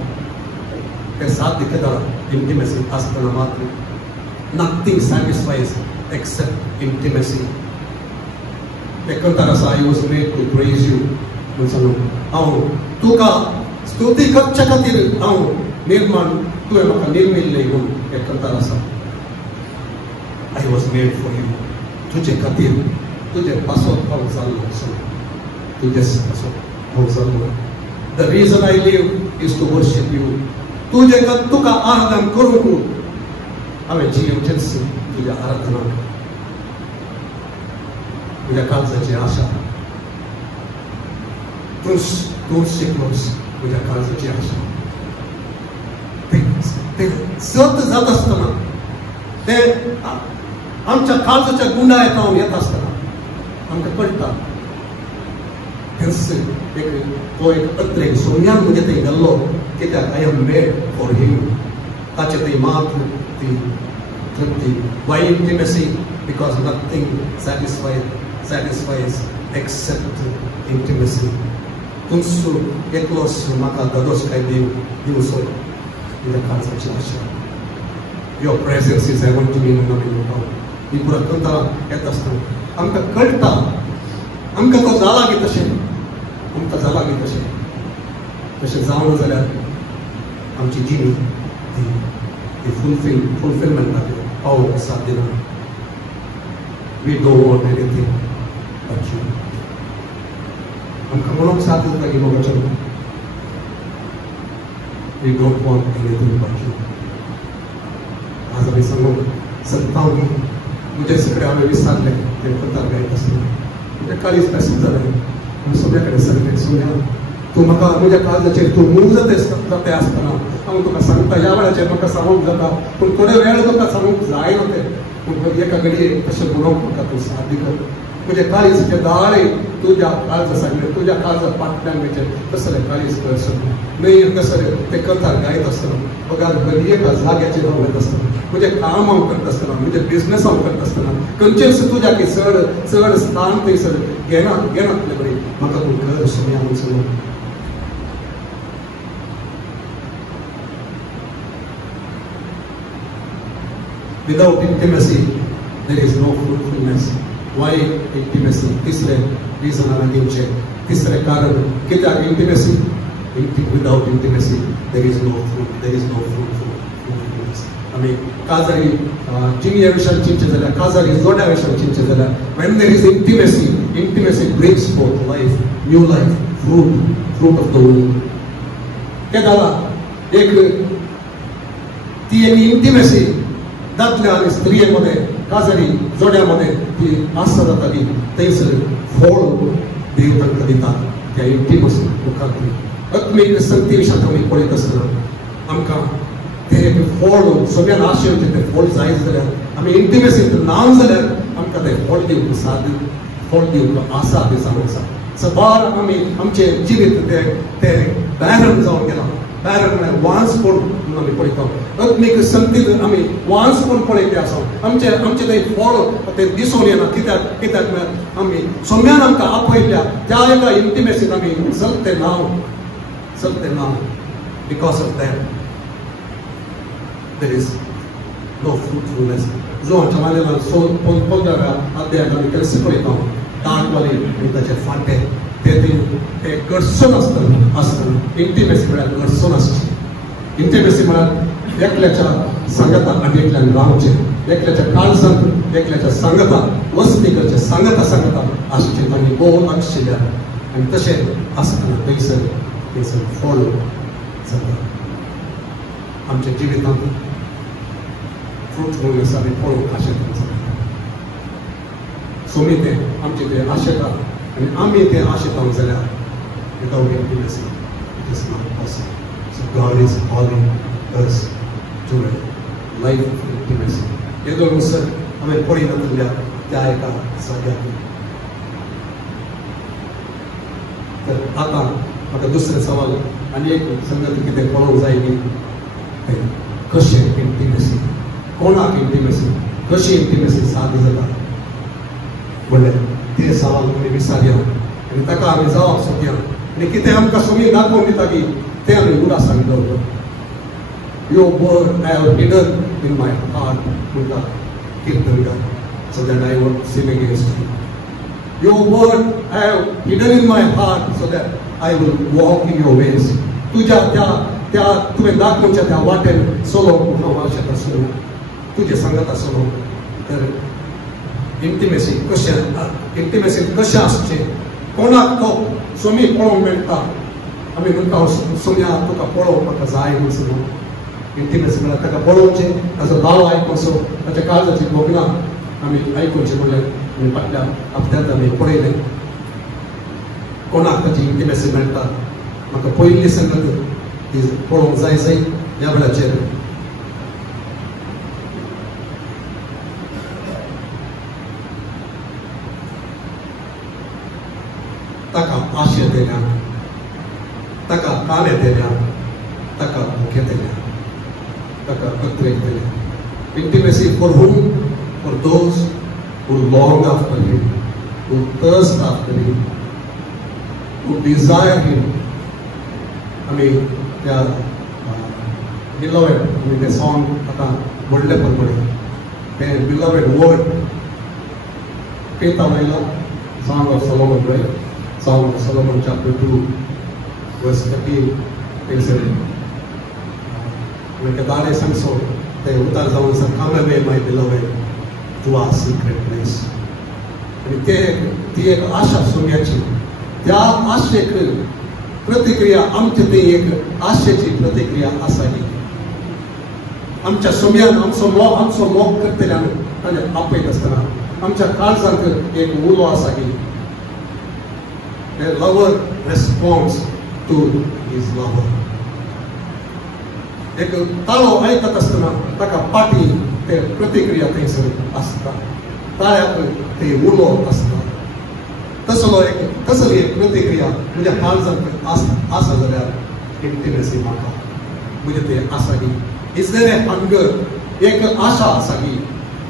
ते साथ दिकेदार इंटिमेसी आसतना मात्र नथिंग सॅटिस्फायज एक्सेप्ट इंटिमेसी. ते कंठार आसा I was made to praise you म्हूण सांगून हांव तुका स्तुती करचे खातीर हांव निर्माण तुवें म्हाका निर्मिल्लें म्हूण हे कंठार आसा. I was made for you. तुजे खातीर तुजे पासत हांव जाल्लो. तुजे पासत हांव जाल्लो. The reason I live is to worship you. तुका आराधन करूंक हांवें जियेवचेंच तुज्या आराधनाक. तुझ्या काळजाची आशा तूं शिकलोस. तुझ्या काळजाची आशा ते सत जात असतना ते आमच्या काळजाच्या गुंडायेतावन येत असतना आमकां कळटा तो एक अत्रेक सोन्यान म्हणजे थंय गेल्लो. कित्याक I am made for him. ताचे थंय मात्र ती तृप्ती. Why intimacy? Because nothing satisfies except intimacy. तुमचो एकलोस म्हाका दादोस काय दिवचो तुज्या काळजाची आशा. Your presence is heaven to me म्हणून आमी म्हणटा. ही पुरा कंथा येत आसतना आमकां कळटा आमकां तो जाला की तशें. आमकां जाला की तशें जावं जाल्यार आमची जिणी ती फुलफिलमेंट पावोवंक साथ दिना. We don't want anything but you. आमकां म्हणूंक साथ दिता की मोगाचें we don't want anything but you. आज आमी सांगूंक सकता की म्हजे सगळे हांवें विसरले ते करता गायत आसतना म्हजें काळीज पॅसीव जालें. आमी सोम्या कडेन सांगलें सोम्या तूं म्हाका म्हज्या काळजाचेर तूं मूव जाता आसतना हांव तुका सांगता ह्या वेळाचेर म्हाका सांगूंक जाता पूण थोडे वेळ तुका सांगूंक जायना तें. पूण एका घडये तशें म्हणूंक म्हाका तूं साथ दिता. म्हजें काळीज तें दाळे तुज्या काळजा सांगलें तुज्या काळजा फाटल्यान म्हजें कसलें काळीज करचें न्हय. कसलें तें करता गायत आसतना बघा एका जाग्याचेर हांव वयता आसतना म्हजें काम हांव करता आसतना म्हजें बिजनस हांव करता आसतना खंयचेच तुज्या की चड स्थान थंयसर घेनातले कडेन म्हाका तूं कर सोम्या म्हणून सांगून. Without intimacy, there is no fruitfulness. Why intimacy? तीसरे reason again check. तीसरे कारण कित्याक intimacy? Without intimacy, there is no fruit. There is no fruitfulness. आमी काजारी जिनिया विशयान चिंतचे जाल्यार काजारी जोड्या विशयान चिंतचे जाल्यार when there is intimacy brings forth life, new life, fruit of the womb. क्या जाला ती एक intimacy दादल्या आणि स्त्रियेमध्ये काजारी जोड्यामध्ये ती आस्था जाताली. थंयसर फळ देव तांकां दिता त्या इंटिमसी मुखार. आत्मीक संगती विशयान आमी पळयत आसतना आमकां तें फळ सगळ्यान आशेचें तें फळ जाय जाल्यार आमी इंटिमेसींत ना जाल्यार आमकां तें फळ दिवंक साद फळ दिवंक आसा तें सांगूंक आसा. सबार आमी आमचें जिवीत तें बॅरन जावन गेलां. बॅरन म्हळ्यार वांसपण म्हणून आमी पळयता. आत्मीक संगतींत आमी वांसपण पळयते आसा. आमचें तें फळ तें दिसून येना. कित्याक म्हळ्यार आमी सोम्यान आमकां आपयल्या त्या एका इंटिमेसींत आमी चलते ना. Because of that there is no fruitfulness. जो चमालेला 15व्या अध्यायात आमी केल्स पळयता दांडवाली आनी ताचे फांटे. ते घडसून आसतना इंटिमेसी म्हळ्यार घडसून आसची. इंटिमेसी म्हळ्यार एकल्याच्या संगता अडींतल्यान रावचें, एकल्याच्या काळजांत एकल्याच्या संगता वस्ती करचें, संगता आसचें तांणी भोव लक्ष दिल्या आनी तशें आसतना थंयसर फळ जाता. आमच्या जिवितांत फ्रुटफुलनेस आमी पळोवंक आशेतात. सोमी ते आमचे ते आशेतात आनी आमी ते आशेतांक जाल्यार without intimacy it is not possible. So God is calling us to a life of intimacy. हे दोन उसर आमी पळयनातल्या त्या एका जाग्यार. तर आतां म्हाका दुसरे सवाल आनी एक संगती कितें पळोवंक जाय न्ही, ते कशें इंटिमेसी, कोणाक इंटिमेसी, कशी इंटिमेसी साध्य जाता म्हणल्यार ते सवाल आमी विचारया आनी ताका आमी जवाब सोदया आनी कितें आमकां सोमी दाखोवन दिता की तें आमी उरासाक दवरप. Your word I have hidden in my heart म्हणटा किर्तनकार, so that I won't sin against you. Your word I have hidden in my heart so that I will walk in your ways. तुझ्या त्या तुवें दाखोवच्या त्या वाटेन चलोवंक हांव आशेता सोडूं, तुजे सांगता सोडूं. तर इंटिमेसी कशें आसचें, कोणाक तो सोमी पळोवंक मेळटा. आमी म्हणटा सोम्या तुका पळोवंक म्हाका जाय म्हणून. इंटिमेसी म्हळ्यार ताका पळोवचें, ताचो गाळो आयकुचो, ताच्या काळजाची भोगणां आमी आयकुचें म्हणल्यार आमी फाटल्या हप्त्यांत आमी पळयलें. कोणाक ताची इंटिमेसी मेळटा, म्हाका पयली संगत ही पळोवंक जाय ह्या वेळाचेर. ताका आशय दिल्या, ताका काने दिल्या, ताका मुखे दिल्या, ताका अद्वैत दिल्या. Intimacy for whom? For those who long after him, who thirst after him, who desire him. आमी त्या beloved आमी तें सॉंग आतां म्हणलें प्रमाणे तें beloved word केता वयलो Song of Solomon, right? Song of Solomon chapter 2 verse 13 it says when Kadare sang so they utar जाऊन सा come away my beloved to our secret place. आणि ती एक आशा सोम्याची, त्या आशेक प्रतिक्रिया आमचे ते एक आशेची प्रतिक्रिया आसाली. आमच्या सोम्यान आमचो मोग करतल्यान ताणें आपयत आसतना आमच्या काळजांत एक उलो आसा की the lover responds to his lover. एक ताळो आयकत आसतना ताका पाटी ते प्रतिक्रिया थंयसर आसता, ताळ्याक ते उलो आसता. तसली एक प्रतिक्रिया म्हज्या काळजांत आसा जाल्यार इंटिमेसी म्हाका म्हणजे ते आसा की इज देयर ए हंगर, एक आशा आसा की,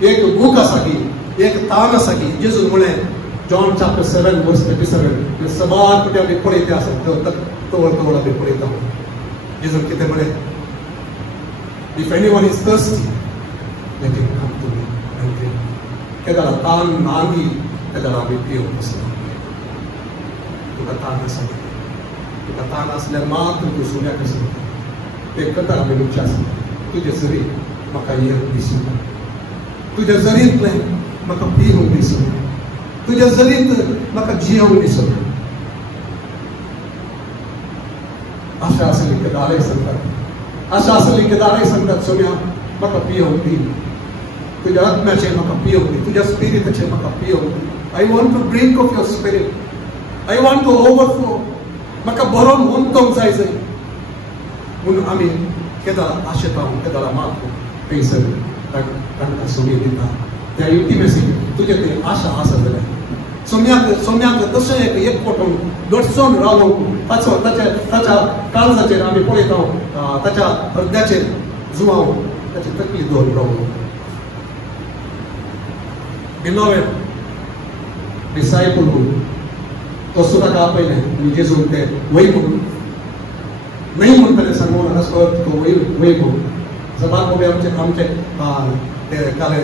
एक भूक आसा की, एक तान आसा की. जेजू म्हळें John chapter 7 verse 37 सबार कुठे आमी पळयते आसत तवळ आमी पळयता. जेजू कितें म्हळें, if anyone is thirsty let him come to me and drink. Kedaara तान नांगी केदारा आमी पिवंक आसता. तुका तान आसा, तुका तान आसल्यार मात्र तूं सुण्याक आसा. ते कथा आमी म्हणचे आसता तुजे जरी म्हाका एक दिसूं, तुज्या जरींतलें म्हाका पिवंक दिसूं, तुज्या जरींत म्हाका जियोंक दिसूं. आशा आसली केदाराय सांगतात, आशा आसली केदाराय सांगतात सोम्या म्हाका पियोंक दी, तुज्या आत्म्याचें म्हाका पियोंक दी, तुज्या स्पिरिटाचें म्हाका पियोंक दी. I want to drink of your spirit, I want to overflow. म्हाका भरोन वंतोंक जाय म्हणून आमी केदार आशेता, केदारा मात थंयसर तांकां सोमी दिता. त्या इंटिमेसी तुजे ते आशा आसा जाल्यार सोम्याक तशें एक फोटोन गडसोन रावूंक ताच्या काळजाचेर आमी पळयता, ताच्या हृदयाचेर जुवांव ताची तकली दवरून रावूंक. Beloved disciple तो सुद्धा ताका आपयलें आनी जेजून ते वय म्हणून नाही म्हणटलें सांगून असो तो वय म्हणून जबार बाबी आमचे ते काले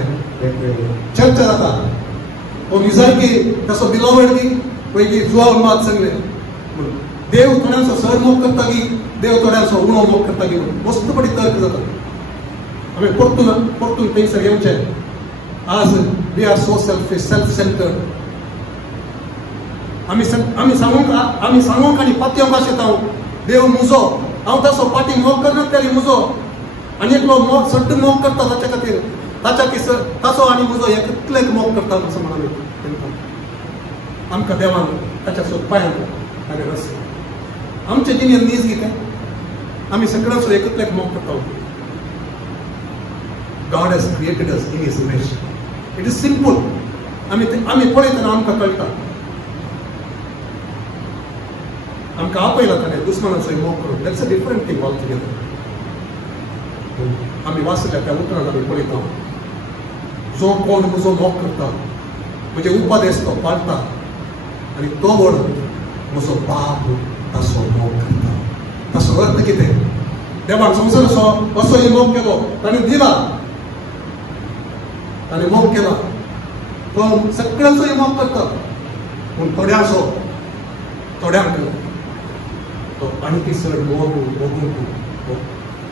चर्चा जाता. तो विचार की तसो बिलोवड की पयली जुवार मात सांगले देव थोड्यांचो चड मोग करता की देव थोड्यांचो उणो मोग करता की वस्त बरी तर्क जाता. आमी परतून थंयसर येवचे. आज we are so self centered. आमी सांगूंक आनी पातयेवंक आशेता देव मुजो. हांव तसो पाटी मोग करना तरी मुजो आनी एकलो मोग सड्ड मोग करता ताचे खातीर ताचो आनी मुजो एकलेक मोग करता असो म्हणून आमकां देवान ताच्या सोदपायान ताणें रचलें. आमचे जिणेंत नीज कितें आमी सगळ्यांचो एकलेक मोग करता. God has created us in His image. It is simple. आमी पळयतना आमकां कळटा. आमकां आपयला ताणें दुस्मानाचो मोग करून. That's a different thing all together. आमी वाचल्या त्या उतरांत आमी पळयता जो कोण म्हजो मोग करता म्हणजे उपदेश तो पाळटा आनी तो व्हड म्हजो बाप ताचो मोग करता. ताचो अर्थ कितें? देवान संवसार असो मोग केलो ताणें दिला. ताणें मोग केला तो सगळ्यांचो मोग करता पूण थोड्यांक तो आनी चड मोगूंक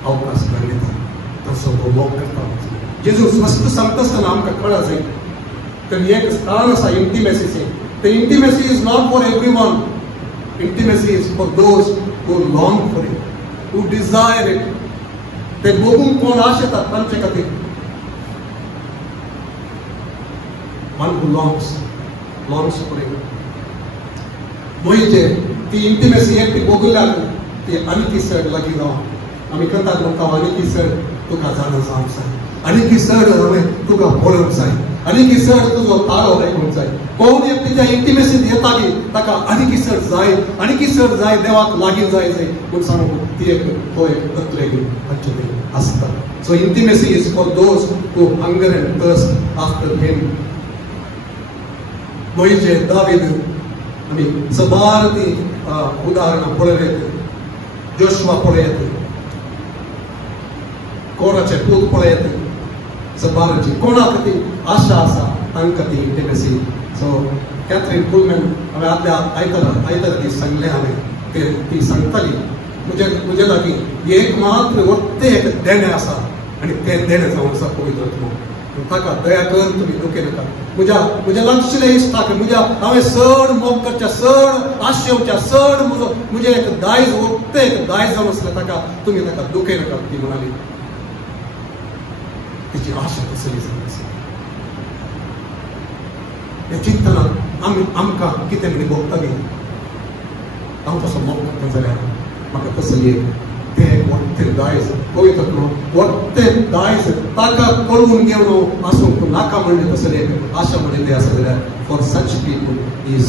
अवकाश दिता. तसो तो मोग करता. जेजू स्पश्ट सांगता आसतना आमकां कळा जाय तर एक स्थान आसा इंटिमेसीचें. The intimacy is not for everyone. Intimacy is for those who long for it, who desire it. ते भोगूंक कोण आशेतात तांचे खातीर. One who longs for it. म्हणजे ती इंटिमेसी एकटी भोगल्याक ती आनी चड लागीं रावंक. आमी करतात म्हणटा आनी चड तुका जाणा जावंक जाय. आनी चड तुका पळोवंक जाय. आनी चड तुजो ताळो आयकूंक जाय. कोण एकटीच्या इंटिमेसींत येता की ताका आनी चड जाय आनी चड जाय देवाक लागीं जाय म्हूण सांगून ती तो एक तत्व तांचे कडेन आसता. So intimacy is for those who hunger and thirst after him. म्हणजे दावीद आमी सबार ती उदाहरणां पळयत. जोशुआ पळयत. कोराचे पूत पळयत. सबाराची कोणा खातीर आशा आसा तांकां ती इंटिमेसी. सो कॅथरीन कुलमॅन हांवें आदल्या आयतार दीस सांगलें हांवें ती सांगताली म्हजे लागीं एक मात्र वरते एक देणें आसा आनी तें देणें जावन आसा पवित्र आत्मा. ताका दया कर तुमी दुखे नाका. म्हज्या लागशिल्लें इश्टा हांवें चड मोग करचें चड आशेवचें चड म्हजें एक दायज वरते एक दायज जावन आसलें ताका तुमी ताका दुखे नाका ती म्हणाली. तिची आशा तसली जाली. हे चिंतनांत आमकां कितें म्हणून भोगतली. हांव तसो मोग करता जाल्यार म्हाका तसली ते वरते दायज पवित्र वरते दायज ताका कळून घेवन आसूंक नाका म्हणलें तसलें आशा म्हणिल्लें आसा जाल्यार for such people is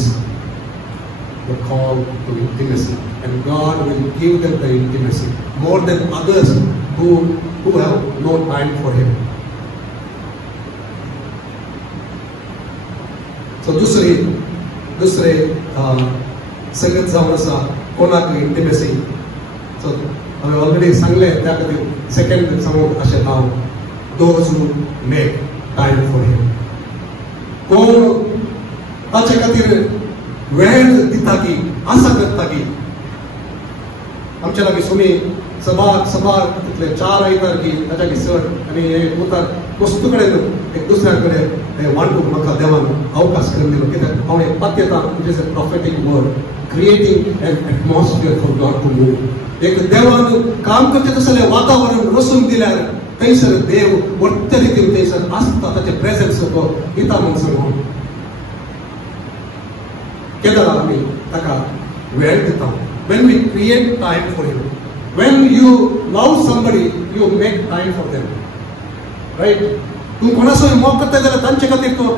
the call to intimacy and God will give them the intimacy more than others who have no time for him. So दुसरे संगत जावन आसा कोणाक इंटिमेसी. सो हांवें ऑलरेडी सांगलें त्या खातीर सेकंड सांगूंक आशेता हांव those who make time for him. कोण ताचे खातीर वेळ दिता की आसा करता की आमच्या लागीं सुमी सबार तितले 4 आयतार की ताच्या चड आनी हे उतार वस्तू कडेन एक दुसऱ्या कडेन वांटूंक म्हाका देवान अवकाश करून दिलो. कित्याक हांव एक पात येता it is a prophetic word creating an atmosphere for God to move. एक देवान काम करचें तसलें वातावरण रचून दिल्यार थंयसर देव वरते रितीन थंयसर आसता. ताचे प्रेझन्स तो दिता म्हूण सांगून केदार आमी ताका वेळ दिता. When we create time for him, when you love somebody, you make time for them, right? तू कोणासोय मोग करता जाल्यार तांचे खातीर तूं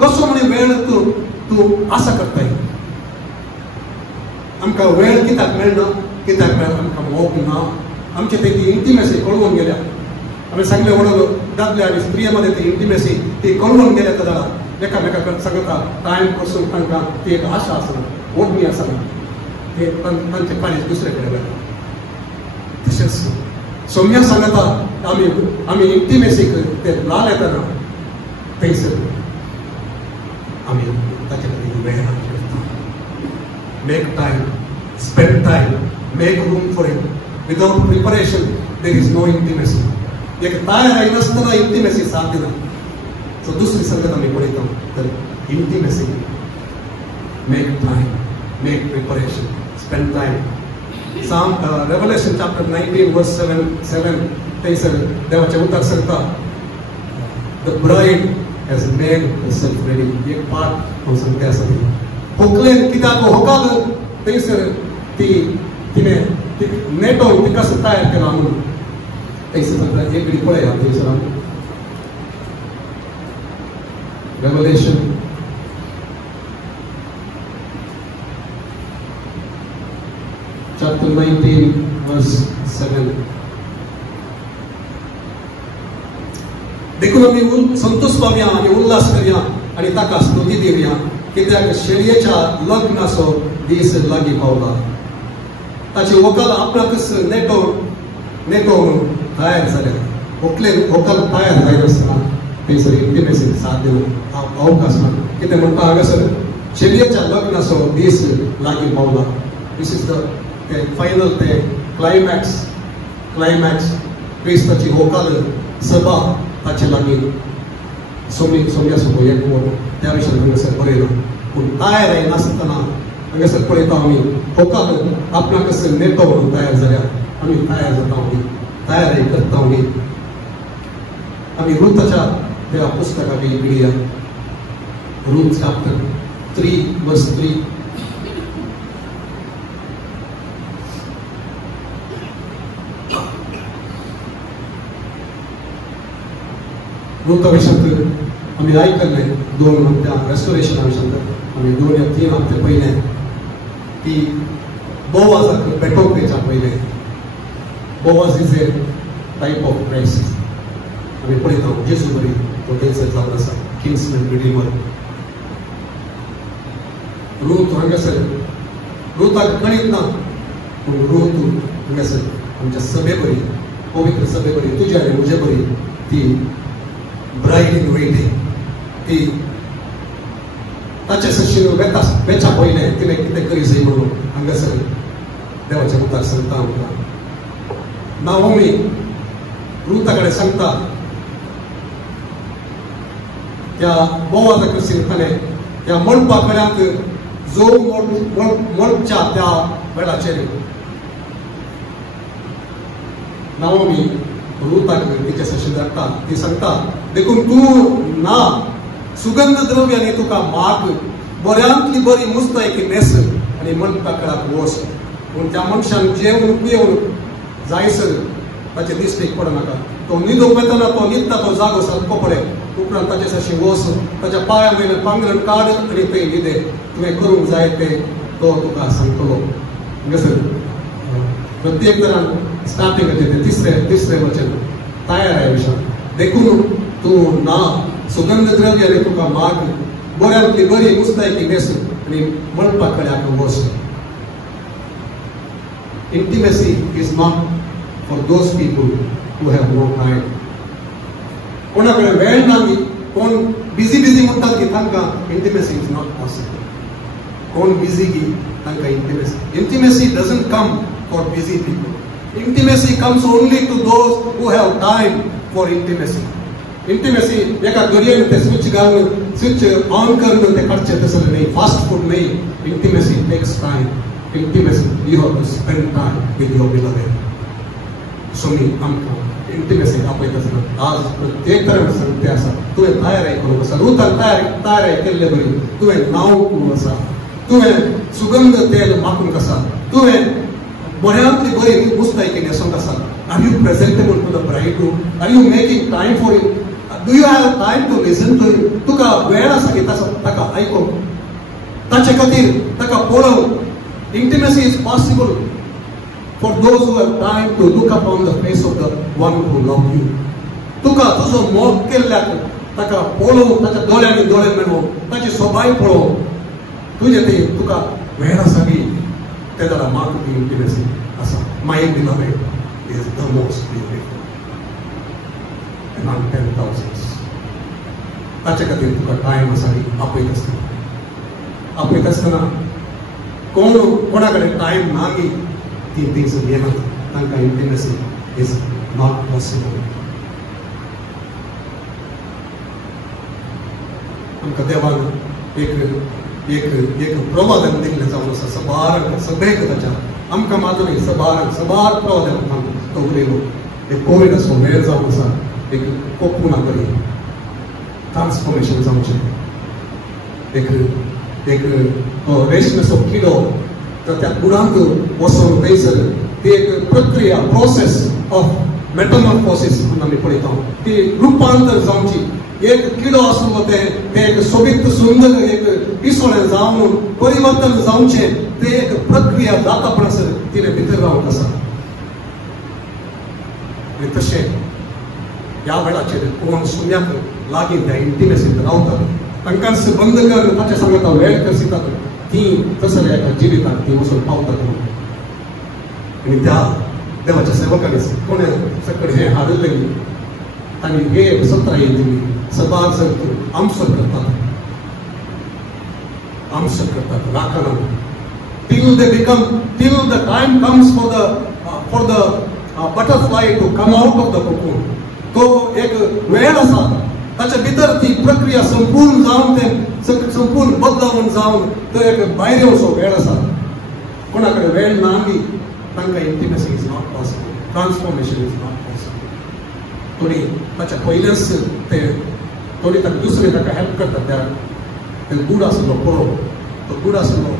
कसो म्हणून वेळ तूं आशा करताय. आमकां वेळ कित्याक मेळना? कित्याक आमकां मोग ना. आमचे ती इंटिमेसी कळून गेल्या. हांवें सांगलें वडलो दादले आनी स्त्रिये मध्ये ती इंटिमेसी ती कळून गेल्या जाल्यार एकामेकाक सांगता टायम पासून तांकां ती एक आशा आसना ओडणी आसना. ते तांचे पाणी दुसरे कडेन वता. तशेंच सौम्या सांगता आमी इंटिमेसीक ते लाल येतना थंयसर आमी ताचे खातीर वेळ करता. Make time Spend time. Make room for Him. Without preparation, there is no intimacy. एक तयार आहे नसताना intimacy साध्य नाही. So दुसरी संगत आम्ही पढतो तर intimacy. Make time. Make preparation. Spend time. Psalm Revelation chapter 19 verse 7 देवाचे उतर सांगता the bride has made herself ready. एक पाठ हम सांगते असं होकले कित्याक होकाल थंयसर तिने नेटो ती कसं तयार केला म्हणून थंयसर सांगता एक घडी पळया थंयसर Revelation chapter 19 verse 7 देखून आम्ही संतोष पावया आणि उल्हास करया आणि ताका स्तुती देवया कित्याक शर्येच्या लग्नाचो दीस लागीं पावला ताची व्हंकल आपणाकच नेटो तयार जाल्या व्हंकल तयार जायनासतना थंयसर इंटिमेसी साथ दिवंक अवकाश ना कितें म्हणटा हांगासर शर्येच्या लग्नाचो दीस लागीं पावला. दिस इज द फायनल ते क्लायमॅक्स क्रिस्ताची व्हंकल सभा ताचे लागीं सोम्या सोबो एक वर त्या विशयान हांगासर बरयला पूण तयार नासतना हांगासर पळयता आमी व्हंकल आपणाकच नेतो म्हणून तयार जाल्या आमी तयार जाता तयारी करता आमी रुताच्या त्या पुस्तकाक इकडिया रूथ चॅप्टर 3 verse 3 रूथ विषयात आम्ही ऐकले 2 हप्त्या रेस्टोरेशन विषयात आम्ही 2 या 3 हप्ते पहिले ती बोवाजाक भेटोवपेच्या पहिले Boaz is a type of Christ आम्ही पळयता जेजू बरी तो तेंचो जावन आसा किंग्समॅन रिडीमर. रूथ हांगासर रुथाक गणीत ना पूण रूथ हांगासर आमच्या सभे बरी पवित्र सभे बरी तुझ्या आनी म्हजे बरी ती ब्राइड इन वेटिंग ती ताचे सशीन वेचा पयले तिने कितें करी जाय म्हणून हांगासर देवाच्या उतार सांगता आमकां. नाओमी रुथा कडेन सांगता त्या बोवाजाक सांगताले त्या मळपाकड्याक जो मळच्या त्या वेळाचेर नाओमी रुथाक तिचे सशी धाडटा ती सांगता देखून तूं ना सुगंध द्रव्यानी तुका माग बऱ्यांतली बरी मुस्तायकी न्हेस आनी मळपाकड्याक वच पूण त्या मनशान जेवून पियेवन जायसर ताचे दिश्टेक पडनाका तो न्हिदूंक वेतना तो न्हिदता तो जागो सारको पडे उपरांत ताचे सारशी वच ताच्या पांया वयलें पांगरण काड आनी थंय न्हिदे तुवें करूंक जाय तें तो तुका सांगतलो. हांगासर प्रत्येक तरान स्टार्टिंगाचें तिसरें वचन तयार आहे विशयान देखून तूं ना सुगंध द्रव्यानी तुका माग बऱ्यांतली बरी मुस्तायकी न्हेस आनी मळपाकड्याक वच. Intimacy is not for those people who have no time. कोणाकडे वेळ नाही कोण बिझी म्हणतात की तांकां इंटिमेसी इज नॉट पॉसिबल. कोण बिझी की तांकां intimacy doesn't come for busy people. Intimacy comes only to those who have time for intimacy. Intimacy एका घडयेन ते स्विच ऑन करून ते करचे तसं नाही फास्ट फूड नाही. Intimacy takes time. Intimacy, you have to spend time with your beloved. So me, intimacy आपयता आज प्रत्येक तरान सांगते आसा तुवें तयारी करूंक आसा. रुथान तयारी केल्ले बरी तुवें नांव करूंक आसा तुवें सुगंध तेल मागूंक आसा तुवें बऱ्यांतली बरी मुस्तायकी न्हेसूंक आसा. Are you presentable to the bridegroom? Are you making time for it? Do you have time to listen to him? तुका वेळ आसा की ताका आयकूंक ताचे खातीर ताका पळोवंक? Intimacy is possible for those who have time to look upon the face of the one who loves you. तुका तुजो मोग केल्ल्याक ताका पळोवंक ताच्या दोळ्यांनी दोळे मेळोवंक ताची सोबाय पळोवंक तुजे ते तुका वेळ आसा की ते जाल्यार म्हाका ती इंटिमेसी आसा. My beloved is the most beautiful among 10,000. ताचे खातीर तुका टायम आसा की आपयत आसतना कोणाकडे टाइम नागी ती things येणार तांकां इंटिमेसी इज नॉट पॉसिबल. आमकां देवान एक प्रवादन दिल्लें जावन आसा सबार सगळेक ताच्या आमकां मात्र सबार प्रवादन तो उलयलो. एक कोविड असो वेळ जावन आसा एक कोपूना करी ट्रान्सफॉर्मेशन जावचें. एक रेशमेचो किडो तर त्या कुडांत वचून थंयसर ती एक प्रक्रिया प्रोसेस ऑफ मेटामॉर्फोसिस म्हणून आमी पळयता. ती रुपांतर जावची. एक किडो आसलो ते एक सोबीत सुंदर एक पिसोळें जावन परिवर्तन जावचें ते एक प्रक्रिया जाता म्हणसर तिणें भितर रावंक आसा. आनी तशें ह्या वेळाचेर कोण सुन्याक लागीं त्या इंटिमेसींत रावतात तांकां संबंध कर ताचे सांगता वेळ करसितात ती तसल्या एका जिविताक ती वचून पावतात. आनी त्या देवाच्या सेवकांनी कोणे सकड हें हाडलें तांणी हे सत्रां दिली सबार जर आमसर करतात राखना till the time comes for the butterfly to come out of the cocoon. तो एक वेळ आसा ताच्या भितर ती प्रक्रिया संपूर्ण जावन ते संपूर्ण बदलावन जावन तो एक भायर येवचो वेळ आसा. कोणाकडे वेळ ना तांकां intimacy is not possible. Transformation is not possible. थोडी ताच्या पयलेच ते थोडी ताका दुसरे ताका हेल्प करता. ते गूड आसलो पळो तो गूड आसलो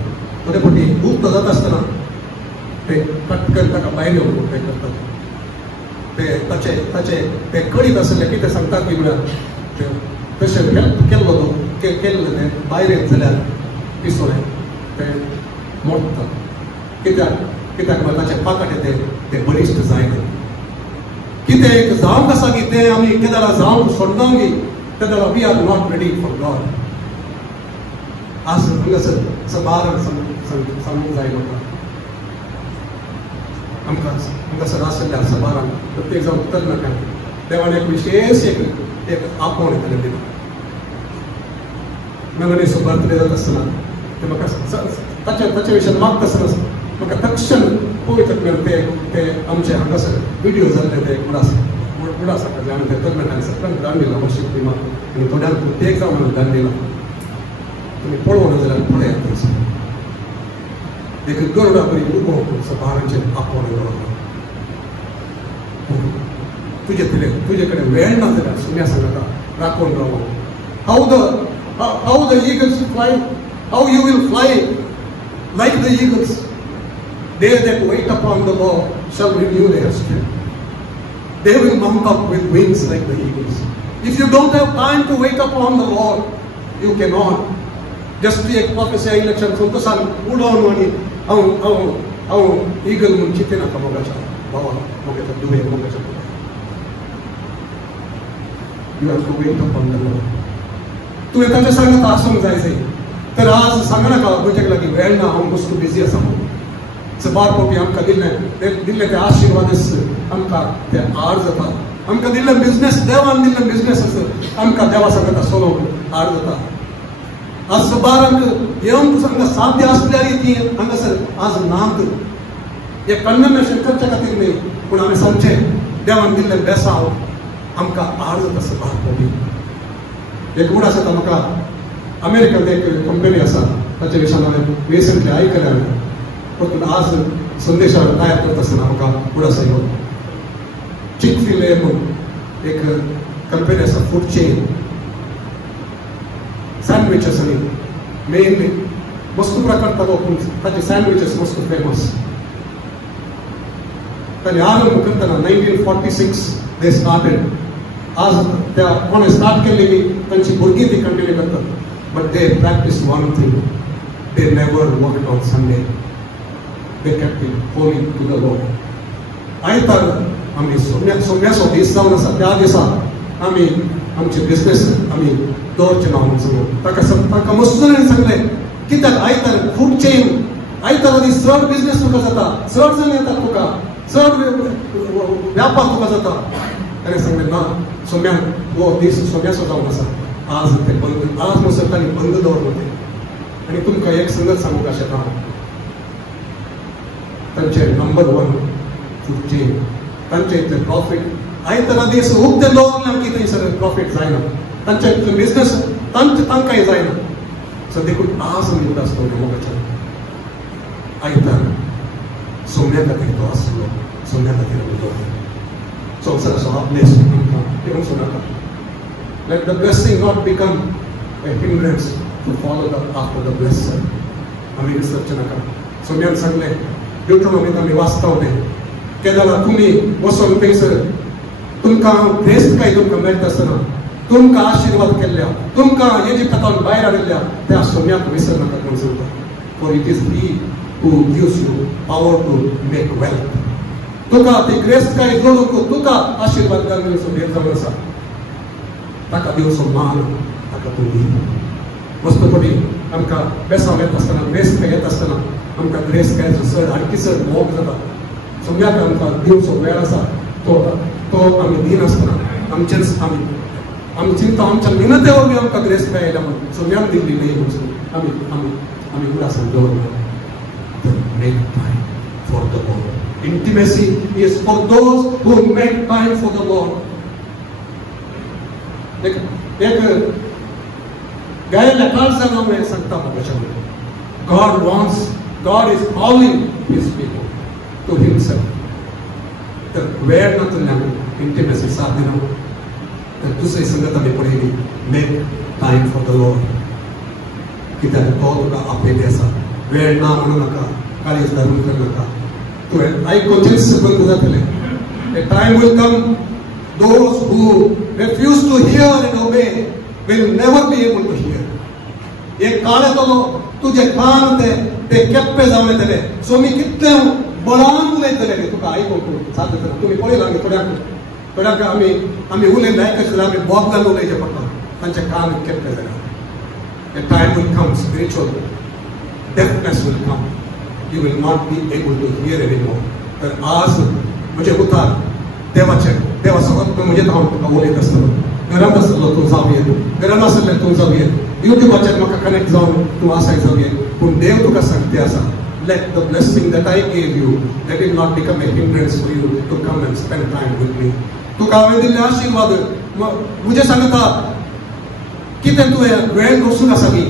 थोडे फावटी गुप्त जाता आसतना ते कट करून ताका भायर येवंक ते करतात. ते ताचे ते कळीत आसले कितें सांगतात की म्हळ्यार तशें हेल्प केल्लो तो केल्लें तें भायर येत जाल्यार पिसोळें तें मोडटा. कित्याक म्हळ्यार ताचे पाकटे ते बलिश्ट जायना. कितें एक जावंक आसा की तें आमी केदार जावंक सोडना गी तेदार we are not ready for God. आज हांगासर सबार सांगूंक जाय म्हाका आमकां हांगासर आसल्या सबारांक प्रत्येक जावन उत्तर नाका देवान एक विशेष एक आपोवण ताणें दिलो. मेमरीचो बर्थडे जाता आसतना ते म्हाका ताचे विशयी मागता आसतना म्हाका तक्षण पळयतात ते आमचे हांगासर व्हिडिओ जाल्ले ते कुडासाक आमी ते तरणाट्यांक सगळ्यांक दान दिला वर्शीप टिमाक आनी थोड्यांक प्रत्येक जावन दान दिला. तुमी पळोवना जाल्यार पळयात थंयसर एक गरुडा बरी उबो सबारांचेर आपोवण दवरला. तुजे कडेन वेळ ना जाल्यार सुन्या सांगता राखून Rao. how the eagles fly, how you will fly like the eagles. They that wait upon the Lord shall renew their strength. They will mount up with wings like the eagles. If you don't have time to wait upon the Lord, you cannot just be a prophecy election from the sun उडोवन आनी हांव eagle म्हणून चिंते नाका मोगाच्या बाबा मोगाच्या दुवे मोगाच्या. You have to wait upon the Lord. तुवें ताचे सांगता आसूंक जाय तर आज सांगनाका तुजे लागीं वेळ ना हांव बसून बिजी आसा म्हणून. सबार पळोवपी आमकां दिल्ले ते आशिर्वाद आमकां ते आड जाता. आमकां दिल्ले बिझनेस देवान दिल्ले बिझनेस आसा आमकां देवा सांगता चलोवंक आड जाता. आज सबारांक येवंक हांगा साध्य आसल्यार ती हांगासर आज नात. हे कन्डमेशन करचे खातीर न्ही पूण आमी सांगचे देवान दिल्ले बेसांव आमकां आड जाता सबार पळोवपी. एक म्हूण आसा म्हाका अमेरिकेंत एक कंपनी आसा ताचे विशयान हांवें रिसंटली आयकलें पूण आज संदेशा तयार करता आसतना म्हाका फूड आसा ह्यो चिक-फील-ए म्हणून एक कंपनी आसा फूड चेन सँडविचेस आनी मेनली वस्तू प्रकार पूण ताचे सँडविचेस वस्तू फेमस. ताणें आरंभ करतना 1946 दे स्टार्टेड. आज त्या कोणें स्टार्ट केल्ली न्ही तांची भुरगीं ती कंटिन्यू करतात. But they practice one thing they never worked on Sunday. They kept it holy to the Lord. आयतार आमी सोम्याचो दीस जावन आसा त्या दिसा आमी आमचे बिझनेस आमी दवरचे ना म्हणून ताका मस्सुरान सांगलें कित्याक आयतार फूड चेन आयतार आदी चड बिझनेस तुका जाता चड जण येतात तुका चड व्यापार तुका जाता. ताणें सांगलें ना सोम्याक हो दीस सोम्याचो जावन आसा आज ते बंद आज म्हणसर तांणी बंद दवरलो ते. आनी तुमकां एक संगत सांगूंक आशेता तांचे नंबर 1 फुडचे तांचे ते प्रॉफिट आयत दीस उगते दवरले की थंयसर प्रॉफिट जायना तांचे बिजनेस तांकांय जायना सो देखून आज आमी उदास दवरले मोगाच्या आयतार सोम्या खातीर तो आसलो सोम्या खातीर आमी दवरले संवसाराचो आपले आमकां येवंक सोदनाका let the blessing not become a hindrance to follow after the blesser आमी विसरचे नाका सोम्यान सांगलें ड्यूट्रोनॉमींत आमी वाचता उलय केदारा तुमी वचून थंयसर तुमकां ग्रेस काय तुमकां मेळटा आसतना तुमकां आशिर्वाद केल्ल्या तुमकां इजिप्तांतल्यान भायर हाडिल्ल्या त्या सोम्याक विसर नाका कोण सांगता for it is he who gives you power to make wealth तुका ती ग्रेस काय जोडूंक तुका आशिर्वाद घालून देव जावन आसा ताका दिवचो मान ताका तूं दी वस्तुपटी आमकां बेसांव येता आसतना ग्रेस काय येता आसतना आमकां ग्रेस काय चड आनी चड मोग जाता सोम्याक आमकां दिवचो वेळ आसा तो आमी दिनासतना आमचेच आमी चिंता आमच्या मिनते वरवीं आमकां ग्रेस काय आयल्या म्हणून सोम्याक दिल्ली न्ही म्हणून आमी उदासन दवरना make time for the Lord. Intimacy is for those who make time for the Lord. एक गायला कालचा में संगता बचन God is calling His people to Himself. तर वेळ ना तुला intimacy साधना तर दुसरी संगता में पडेली make time for the Lord. कित्याक तो तुका आपले आसा वेळ ना म्हणू नका काळीज धरून करू नका तुवें आयकून बंद जातलें a time will come those who refuse to hear and obey will never be able to hear एक काळ येतलो तुजे कान ते केप्पे जावन येतले सो मी कितले बळान उलयतले तुका आयकूंक सादर तुमी पळयलां थोड्यांक आमी उलयले आयकचे जाल्यार आमी बोग घालून उलयचे पडटा तांचे कान केप्पे जाता a time will come spiritual deafness will come you will not be able to hear anymore तर आज मुझे उतार देवासोबत मुझे हांव तुका उलयत आसतलो घरांत आसतलो तूं जावं घरांत आसतलें तूं जावं युट्यूबाचेर म्हाका कनेक्ट जावन तूं आसाय जावं पूण देव तुका सांगते आसा let the blessing that I gave you let it not become a hindrance for you to come and spend time with me तुका हांवें दिल्ले आशिर्वाद मुझे सांगता कितें तुवें वेळ वचून आसा न्ही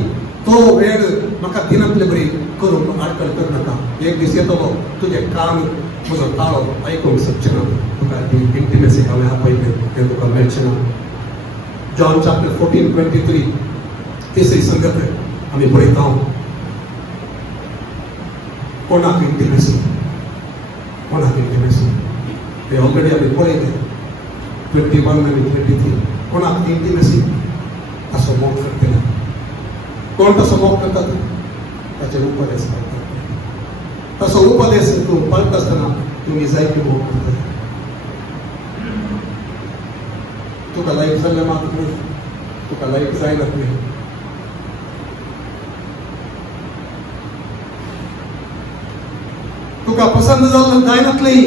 तो वेळ म्हाका दिनांतले बरी करून आडकळ कर नाका एक दीस येतलो तुजे कान म्हजो ताळो आयकूंक शकचे ना तुका ती इंटिमेसी हांवें आपयलें तें तुका मेळचें ना जॉन चॅप्टर 14:23 तिसरी संगत आमी पळयता कोणाक इंटिमेसी ते ऑलरेडी आमी पळयले 21 आनी 23 कोणाक इंटिमेसी ताचो मोग करतले कोण तसो मोग करतात ताचे उपदेश करतात तसो उपदेश तूं पळयता आसतना तुमी जायते मोग करतले तुका लायक जाल्लें मात तुका लायक जायना तुवें तुका पसंद जायनातलें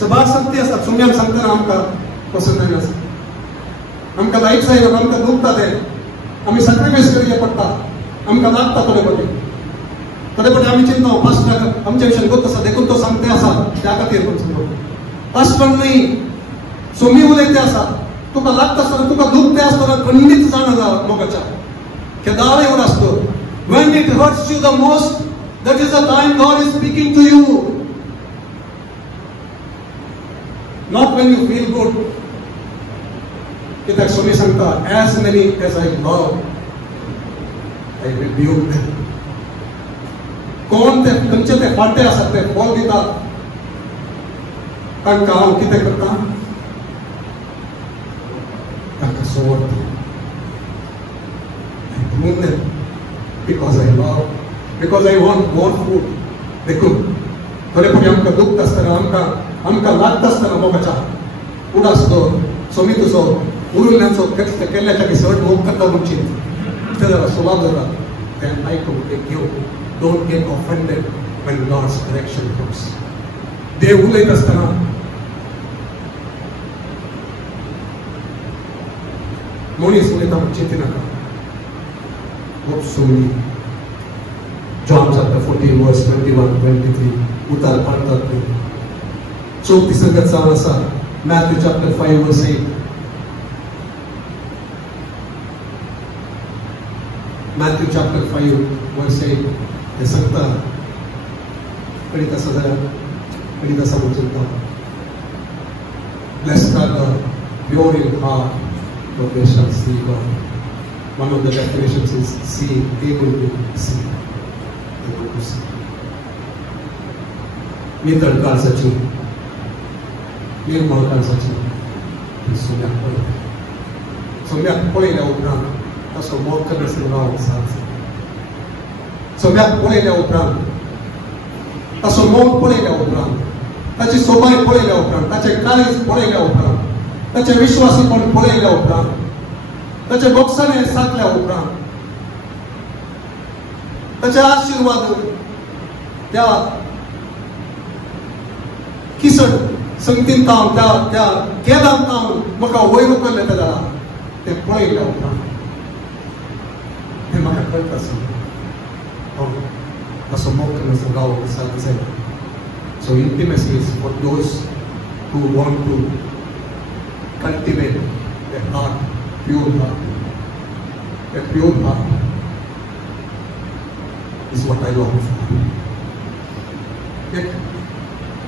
सभार सत्य आसा सोम्याक सांगतना आमकां पसंद जायना आमकां लायक जायना आमकां दुखता तें आमी सॅक्रिफायस करचें पडटा आमकां लागता थोडे फावटी आमी चिंता पास्टर आमच्या विशयान गोत आसा देखून तो सांगते आसा त्या खातीर पास्टर न्ही सोमी उलयते आसा तुका लागता आसतना तुका दुखते आसतना खंडीत जाणा मोगाच्या केदार एवढा आसतो when it hurts you the most that is the time God is speaking to you not when you feel good कित्याक सोमी सांगता as many as I love I rebuke them कोण ते खंयचे ते फाटे आसात ते फळ दितात तांकां हांव कितें करता तांकां सोडटा I prune them because I love because I want more food देखून थोडे फावटी आमकां दुखता आसतना आमकां लागता आसतना मोगाच्या उडास तो सोमी तुजो उरिल्ल्याचो केल्ल्याच्या विसवट मोग करता म्हूण चिंत ते जाल्यार सुवाब जाता तें आयकूंक तें घेवं don't get offended when God's correction comes देव उलयत आसतना मनीस उलयता म्हूण चिंती नाका खूब Somi John chapter 14 verse 21 23 utar partat chokti sangat sa Matthew chapter 5 verse 8 Matthew chapter 5 verse 8 हे सांगता कळीत आसा जाल्यार कळीत आसा म्हणटा Blessed are the pure in heart, for they shall see God. One of the definitions is see, able to see. Able to see. नितळ काळजाची निर्मळ काळजाची ती सोम्याक पळयल्या उपरांत ताचो मोग नसून राव सोम्याक पळयल्या उपरांत ताचो मोग पळयल्या उपरांत ताची सोबाय पळयल्या उपरांत ताचे काळीज पळयल्या उपरांत ताचे विश्वासीपण पळयल्या उपरांत ताचे मोगसाणे साधल्या उपरांत ताचे आशीर्वाद त्या किसड संगतीन तावन त्या केदान तावन म्हाका वयर उखल्ले ते पळयल्या उपरांत हे म्हाका कळटा ताचो मोग नसून राव जाय. So intimacy is for those who want to cultivate a heart, pure heart. A pure heart is what I long for.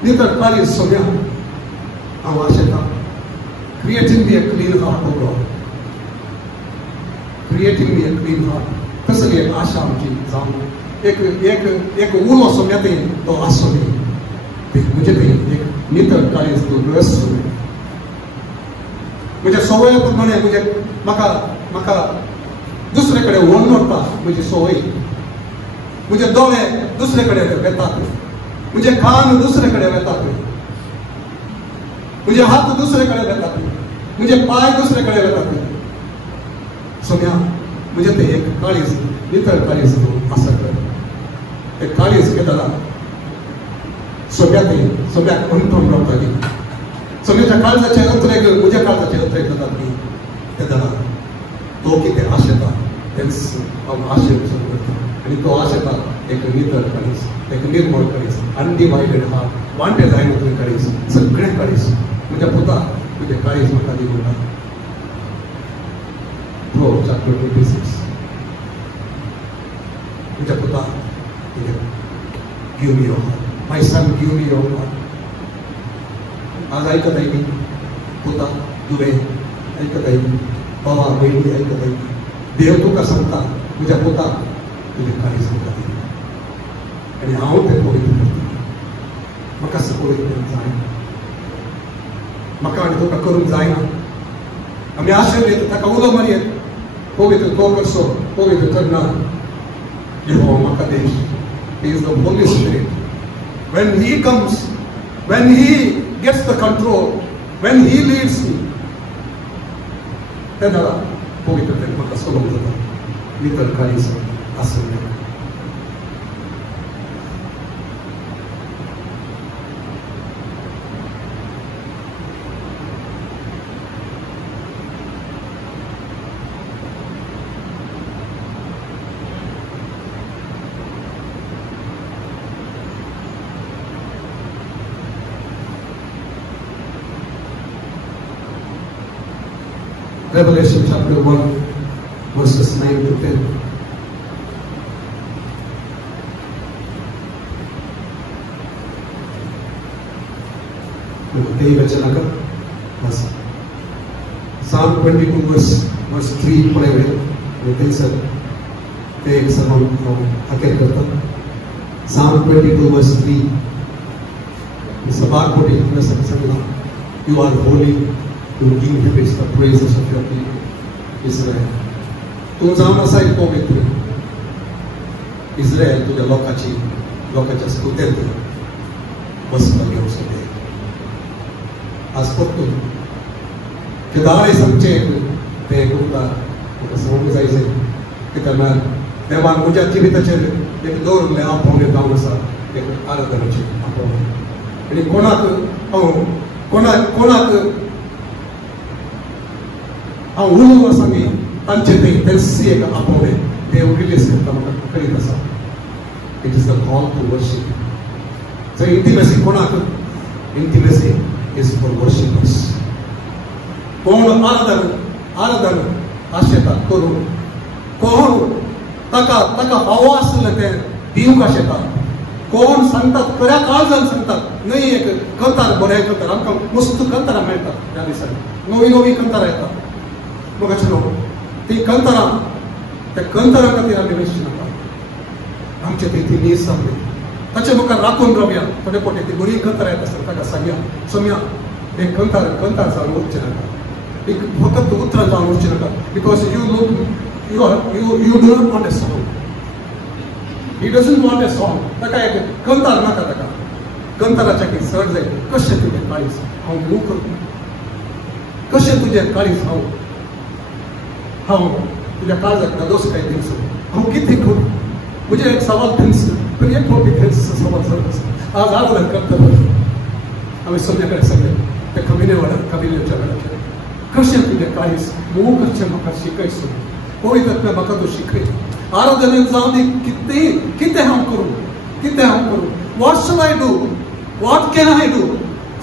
Neither Kali is Somya, Awasheta. Creating me a clean heart, O God. Creating me a clean heart. Kasali ek asha amchi zamu. एक उलो सोम्याते तो आसोमी. मुझे भी एक नितर काळीज तो रस मुझे सवय प्रमाणे मुझे मका दुसरेकडे वळणोता मुझे सवय मुझे दोळे दुसरेकडे वेतात मुझे कान दुसरेकडे वेतात मुझे हात दुसरेकडे वेतात मुझे पाय दुसरेकडे वेतात सोम्या मुझे ते एक काळीज नितर काळीज तो आसा कर एक काळीज केदाला सोम्याक अंतम रावताली सोम्याच्या काळजाचे अंतरेक म्हज्या काळजाचे अंतरेक जाताली ते जाणा तो कितें आशेता तेंच हांव आशेचो करता आनी तो आशेता एक नितळ काळीज एक निर्मळ काळीज अनडिवायडेड हार्ट वांटे जायना थंय काळीज सगळें काळीज म्हज्या पुता तुजें काळीज म्हाका दी म्हणटा Proverbs chapter 26 म्हज्या पुता give me your heart. My son, give me your heart. आज ऐकत आहे मी पुता दुरे ऐकत आहे मी बाबा बहिणी ऐकत आहे देव तुका सांगता तुझ्या पुता तुझे काही सांगता आणि हांव ते पवित्र करता म्हाका पवित्र करूंक जाय म्हाका आनी तुका करूंक जायना आमी आशेन ताका उलो मारयेत पवित्र तो करचो पवित्र करना यहोवा म्हाका देश He is the Holy Spirit. When He comes, when He gets the control, when He leads me, then Allah, pavitra then maka solom zata, nitar kaisa asal. Revelation chapter 1 verses 9 to 10. Psalm 22 verse 3 पढ़े हुए sir ते एक सब हम आकर करता Psalm 22 verse 3 सबाक पढ़े मैं समझा You are holy. To inhabit the praises of your people, Israel. Tu zamasai pavitra. Israel tuझ्या लोकांच्या स्तुत्यात बसला घेऊ शकते. आज फक्त केदारे समचे ते गुप्ता समोर जायचे की त्यांना देवान मुझ्या जिविताचे एक दौरले आपण जाऊन असा एक आराधनाचे आपण आणि कोणाक हांव उलो आसा न्ही तांचे थंय तें सी एक आपोवलें देव रिलीज करता म्हाका कळीत आसा It is the call to worship. So intimacy कोणाक? Intimacy is for worshippers. कोण आराधन आशेता करू. कोण तका आवाज लेते दिवंक आशेता. कोण सांगतात खऱ्या काळजान सांगतात नाही एक कंतार बरें करतात आमकां मस्त कंतारां मेळटात ह्या दिसांनी नवी कंतारां येतात मग चलो ती कंतारां त्या कंतारां खातीर आमी वेस्ट नाका आमचे ती नीज सांगली ताचे मुखार राखून रावया थोडे पोटे ती बरी कंतारां येता आसतना ताका सांगया सोम्या एक कंतार जावन उरचें नाका एक फकत उतरां जावन उरचें नाका because you do not want a song. He doesn't want a song. ताका एक कंतार नाका ताका कंताराच्या की चड जाय कशें तुजें काळीज हांव मूख कशें तुजें काळीज हांव तुज्या काळजाक दोस काय दिवस हांव कितें करूं म्हजें एक सवाल थंयच पूण एक फावटी थंयच सवाल चलता आज आदर करता हांवें सोम्या कडेन सांगलें त्या कबिनेच्या वेळाचेर कशें तुजें काळीज मूख करचें म्हाका शिकयसूं पवित्र म्हाका तूं शिकय आराधनेक जावन दी कितें हांव करूं what shall I do? What can I do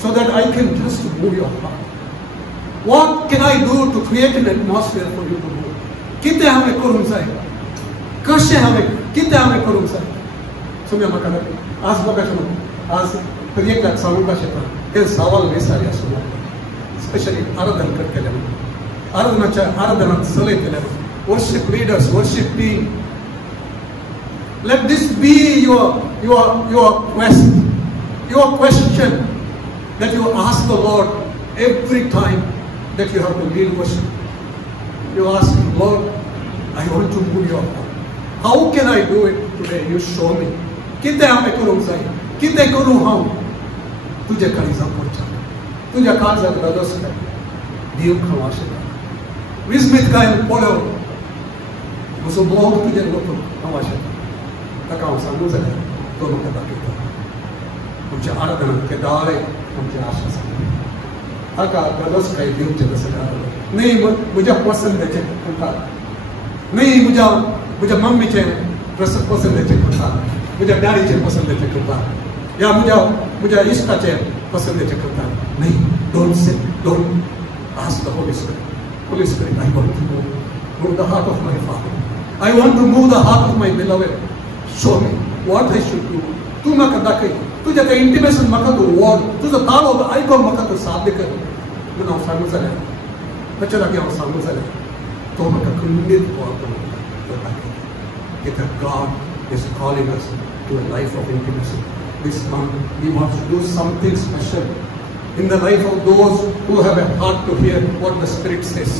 so that I can just move your heart? What can I do to create an atmosphere for you to move? कितें हांवें करूंक जाय कितें हांवें करूंक जाय सोम्या म्हाका आज म्हाका आज प्रत्येकाक सांगूंक आशेता हे सवाल विचारया सोम्या स्पेशली आराधन करतले आराधनाक चलयतले worship leaders, worship team. Let this be your quest, your question that you ask the Lord every time that you have to lead worship. You ask him, Lord, I want to move your heart. How can I do it today? You show me. कितें हांवें करूंक जाय कितें करूं हांव तुज्या काळजाक पडच्या तुज्या काळजाक दोस काय दिवंक हांव आशेता विस्मीत काय पळय म्हजो मोग तुजेर वचून हांव आशेता ताका हांव सांगूं जाल्यार तो म्हाका दाखयता आमच्या आराधनांत ते दाळे आमची आशा सांगता ताका गरजकाय दिवचें तशें न्ही म्हज्या पसंदेचें करता न्ही म्हज्या मम्मीचें पसंदेचें करता म्हज्या डॅडीचें पसंदेचें करता या म्हज्या इश्टाचें पसंदेचें करता न्ही don't ask the Holi spirit I want to move the heart of my Father. I want to move the heart of my beloved. Show me what I should do. तू म्हाका दाखय तुजें तें इंटिमेशन म्हाका तूं वॉड तुजो ताळो आयकोन म्हाका तूं साध्य कर म्हणून हांव सांगूं जाल्यार ताचे लागीं हांव सांगूं जाल्यार तो म्हाका खंडीत तो दाखयता कित्याक God is calling us to a life of intimacy. This month we want to do something special in the life of those who have a heart to hear what the Spirit says.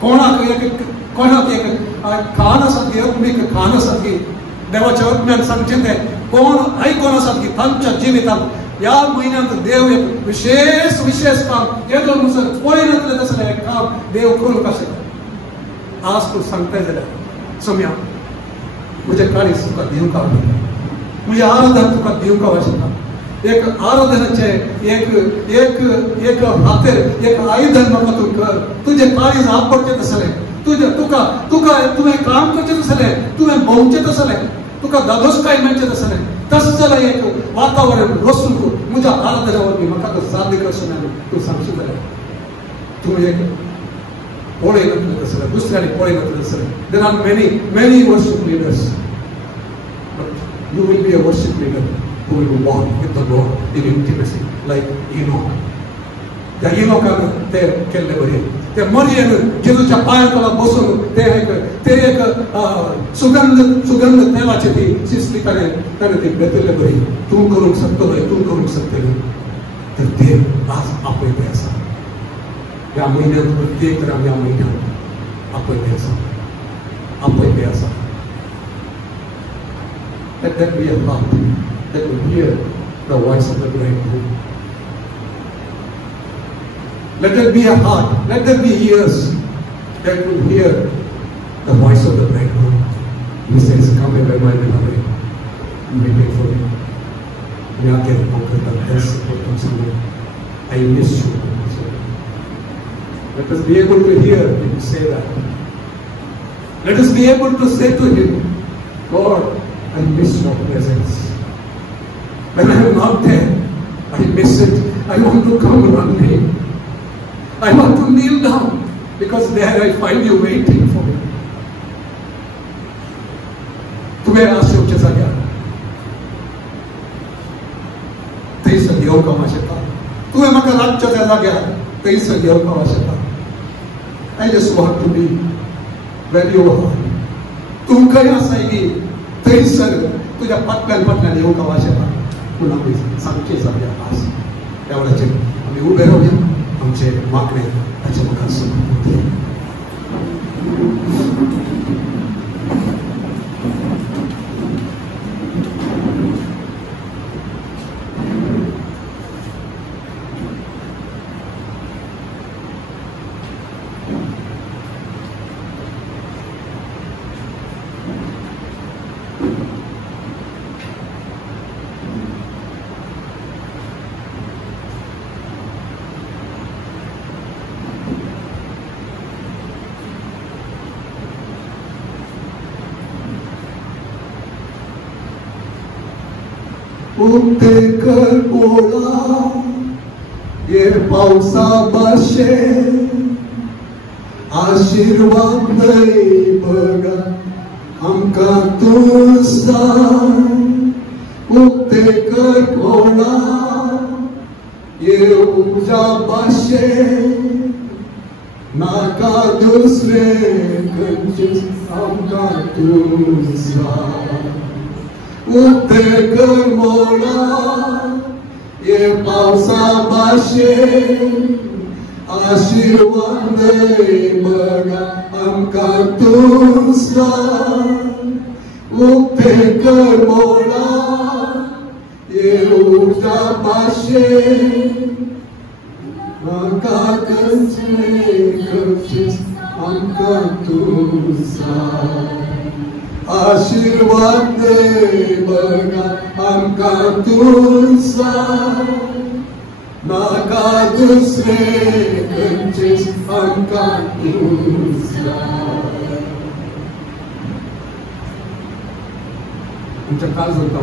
कोणाक एक खान आसात की अग्नीक खान आसात की देवाच्या आज्ञान सांगचें तें कोण आयकोन आसात की तांच्या जिवितांत ह्या म्हयन्यांत देव एक विशेष काम येदो मुसर पळयनातलें तसलें एक काम देव करूंक आशेता आज तूं सांगताय जाल्यार सोम्या म्हजें काळीज तुका दिवंक आवडटा म्हजें आराधन तुका दिवंक आशेता एक आराधनाचें एक हातेर एक आयुधन म्हाका तूं कर तुजें काळीज आपडचें तसलें तुवें काम करचें तसलें तुवें भोंवचें तसलें तुका दादोसकाय मेळचें तसलें तसलें एक वातावरण वचून म्हज्या आराधना वरवीं म्हाका तूं साध्य करचें तूं सांगशीं जाल्यार तूं एक पळयनातलें तसलें दुसऱ्यांनी पळयनातलें तसलें there are many worship leaders but you will be a worship leader who will walk with the Lord in intimacy like Enoch. त्या इनोकान ते केल्ले बरें त्या मरयेन जेजूच्या पांया तळा बसून ते एक सुगंध तेलाची ती शिसली ताणें ती घेतले बरी तूं करूंक शकतलें तर देव आज आपयले आसा ह्या म्हयन्यांत प्रत्येक तरां ह्या म्हयन्यांत आपयले आसा Let that be a heart that will hear the voice of the bridegroom. Let there be a heart, let there be ears that will hear the voice of the bridegroom. He says, come and my beloved, I'm waiting for you. We are getting conquer the best of somewhere. I miss you. Let us be able to hear him say that. Let us be able to say to him, Lord, I miss your presence. When I am not there, I miss it. I want to come running. I want to kneel down because there I find you waiting for me. तुम्हें आशा उचेसा गया तेईस देव का वाशेता तुम्हें मका राज्य जायला गया तेईस देव का वाशेता I just want to be where you are. तुम कहीं आसाएगी तेईस तुझ्या पटकन देव का वाशेता पुन्हा सांगचे जाऊया आज एवढ्याचे आम्ही उभे राहूया आमचे मागणे त्याच्या मुखात सुरू उठकर बोला ये पावसा बसे आशीर्वाद नाही बघा आमका तुझा उठकर बोला ये उजा बसे नाका दुसरे कंचीस आमका तुझा उठकर मोडा ये पावसा भाषे आशीर्वाद बघा आमका तुझा उठकर मोडा ये ऊर्जा भाषे नाका कंचीस आमका तुझा आशीर्वाद बघा आमका तुझा नाका दुसरे कंचीस आमका तुझा आमच्या काल जाता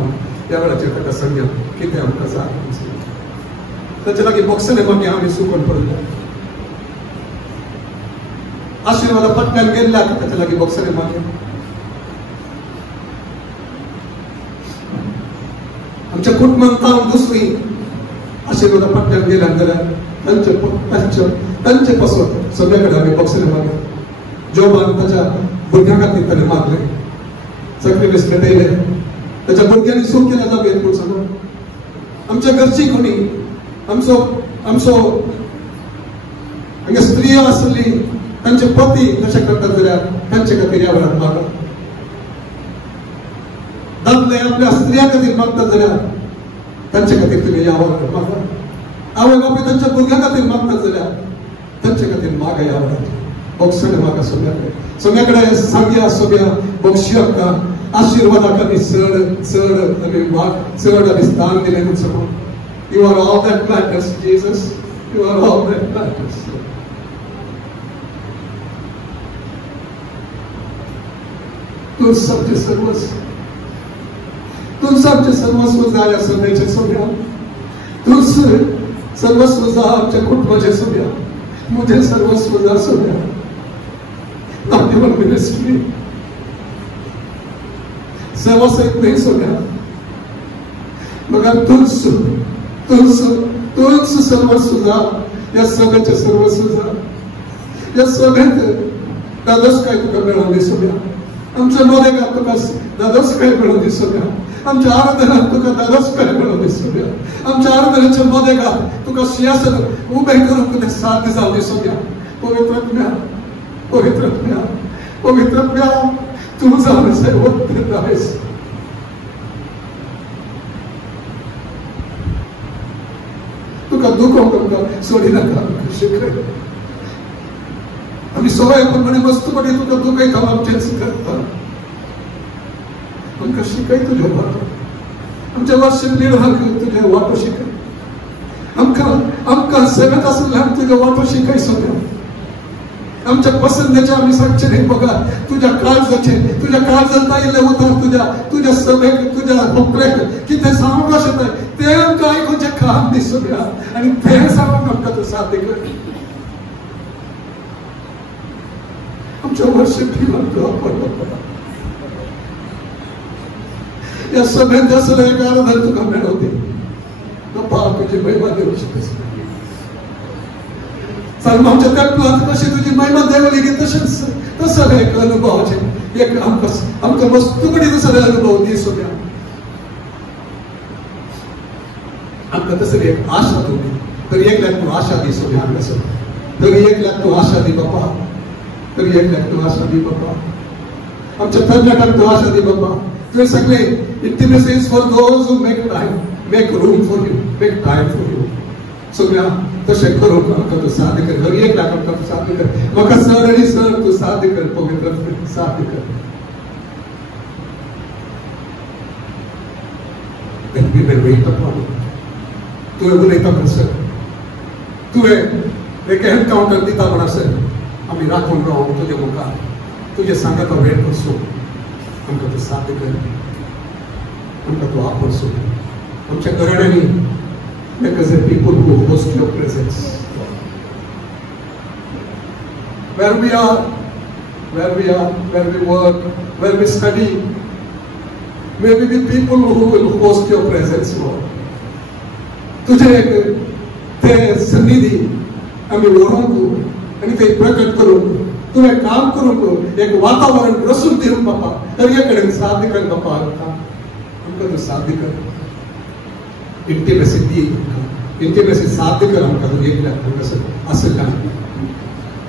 त्या वेळाचेर ताका सांगया कितें आमकां जाय ताचे लागीं बॉक्सले मागीर आमी सुकून पडले आशीर्वादा पटकन गेल्ल्या ताचे लागीं बॉक्सले मागीर आमच्या कुटुंबांत दुसरी आशीर्वाद पटकन गेल्या जाल्यार तांचे पासून सगळ्याकडे आम्ही बक्षले मागले जोबान ताच्या भुरग्यां खातीर ताणें मागले सॅक्रिफायस भेटयले ताच्या भुरग्यांनी सूख केल्या जावेत म्हूण सांगून आमच्या घरची कोणी आमचो हांगा स्त्रियो आसली तांचे पती तशें करतात जाल्यार तांचे खातीर ह्या वेळार मागप दादले आपल्या स्त्रियां खातीर मागतात जाल्यार तांचे खातीर तुमी ह्या वेळार मागा आवय बापूय तांच्या भुरग्यां खातीर मागतात जाल्यार तांचे खातीर मागा ह्या वेळार बक्षणे मागा सगळ्याकडे सांगया सगळ्या बक्षियांका आशीर्वादाक आनी चड आनी स्थान दिलें म्हूण सांगून you are all that matters Jesus you are all that matters तूं सबचें सर्वस्व तू सबचे सर्वस्व जाय सगळ्याचे सोब्या तूच सर्वस्व जा आमच्या कुटुंबाचे सोब्या मुझे सर्वस्व जा सोब्या नॉट इवन मिनिस्ट्री सर्वस्व नाही सोब्या मगर तूच सर्वस्व जा या सगळ्याचे सर्वस्व जा या सगळ्यात दादोस काय तुका मेळोवन सोब्या आमच्या मोदेगात तुका दादोस काय मेळोवन सोब्या आमच्या आराधनात तुका दादोस काय मेळोवन सोब्या आमच्या आराधनेच्या मोदेगात तुका सिंहासन उबे करून तुका साथ जावं सोब्या पवित्रत्म्या तू जावन सर्वत्र आहेस तुका दुखोवंक आमकां सोडिनाका शिकय आमी सवय प्रमाणे वस्तूपणे तुका दुखयता आमचेच करता आमकां शिकय तुजे वाटो आमच्या वर्षान निर्वाह तुजे वाटो शिकय आमकां सेवेत आसल्यार तुजे वाटो शिकय सोब्या आमच्या पसंतीच्या आम्ही सांगचे नाही बघा तुझ्या काळजाचे तुझ्या काळजात आयले उतार तुझ्या सभेक तुझ्या खोकल्याक कितें सांगूंक शकता ते आमकां आयकूचें काम दिसूया आनी ते सांगूंक आमकां तूं साध्य कर. आमच्या वर्षीप या सभेत असलं एक आराधन तुका मेळवते बाबा तुझी महिमा देऊ शकतेस. आमच्या कल्पनात कशी तुझी महिमा देवली की तसं एक अनुभवाचे एक आमकां वस्तुकडी दुसरे अनुभव दिसूया. आमकां तसली एक आशा तुमी तरी एकल्याक तूं आशा दिसूया आमकां तरी एकल्याक तूं आशा दी बाबा तरी एकल्याक तूं आशा दी बाबा आमच्या तरणाट्यांक तूं आशा दी बाबा. तुवें सगळे intimacy is for those who make room for you, make time for you. सगळ्या तशें करूंक आमकां तूं साध्य कर. हर एक लाख आमकां तूं साध्य कर. म्हाका सर आनी सर तूं साध्य कर पवित्र साध्य कर. तुवें उलयता म्हण सर तुवें एक एनकावंटर दिता म्हण सर आमी राखून रावूं तुजे मुखार तुजे सांगाता वेळ करचो आमकां तूं साध्य कर. आमकां तूं आपणसो आमच्या घराण्यांनी make us a people who host your presence. Where we are, where we work, where we study, may we be people who will host your presence, Lord. तुझे ते सन्निधी आम्ही ओळखू आणि ते प्रकट करू तुवें काम करूंक एक वातावरण रसून दिवंक बापा दर्या कडेन साध्य कर बापा आमकां तूं साध्य कर. इंटिमेसी दी इंटिमेसी साध्य कर आमकां तूं एकल्याक हांगासर असं काय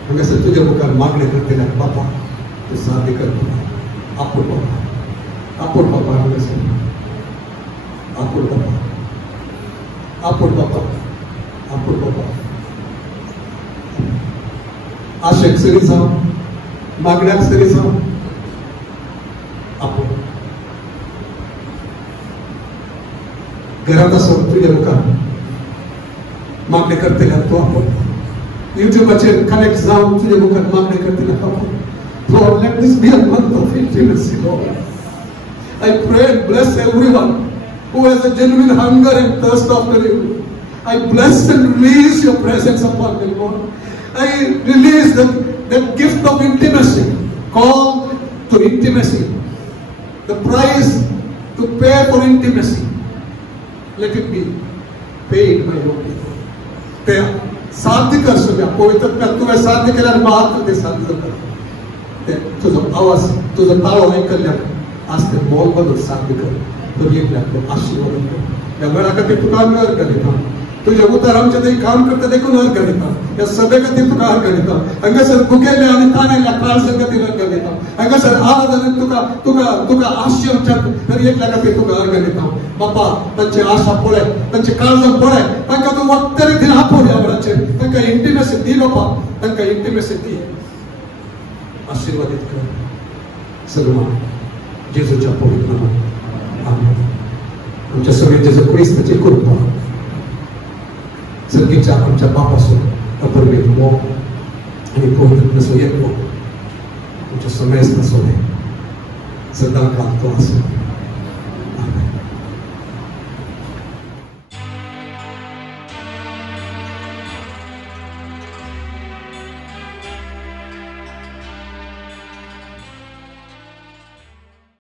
हांगासर तुज्या मुखार मागणी करतल्या बापा तूं साध्य कर आपूण बापा हांगासर आपूण बापा आशेक सरी जावं मागण्याक सरी जावं आपूण घरात असो तुझ्या मुखार मागणी करतल्या तूं आपूण युट्यूबाचेर कनेक्ट जावन तुझ्या मुखार मागणी करतल्या आपूण. Lord, let this be a month of intimacy, Lord. I pray and bless everyone who has a genuine hunger and thirst after you. I bless and release your presence upon them, Lord. I release that gift of intimacy, called to intimacy, the price to pay for intimacy. Let it be paid by your people. ते साध्य कर सगळ्या पवित्र कर तुवें साध्य केल्यार मात्र ते साध्य जाता. ते तुजो आवाज तुजो ताळो आयकल्याक आज ते मोल बदल साध्य कर. तुमी एकल्याक आशिर्वाद कर. ह्या वेळा खातीर तुका आमी अर्घ दिता. तुझे उतार आमच्या थंय काम करता देखून अर्घ दिता. ह्या सभे खातीर तुका अर्घ दिता. हांगासर भुकेल्या आनी ताणेल्या काळजा खातीर अर्घ दिता. हांगासर आराधनेक तुका आशिर्वाद तरी एकल्या खातीर तुका अर्घ दिता. बापा तांची आशा पळय तांची काळजा पळय तांकां तूं वखतरी दिन आपोव ह्या वेळाचेर तांकां इंटिमेसी दी बापा तांकां इंटिमेसी दी आशिर्वादीत कर. सगळं जेजूच्या पवित्र नामांत आमेन. आमच्या सगळे जेजू क्रिस्ताची कृपा सर्गीच्या आमच्या बापासून अपरमेत मोग आणि पवित्रत्व येतो तुमच्या समेस्त असो सदां काळ तो आसूं.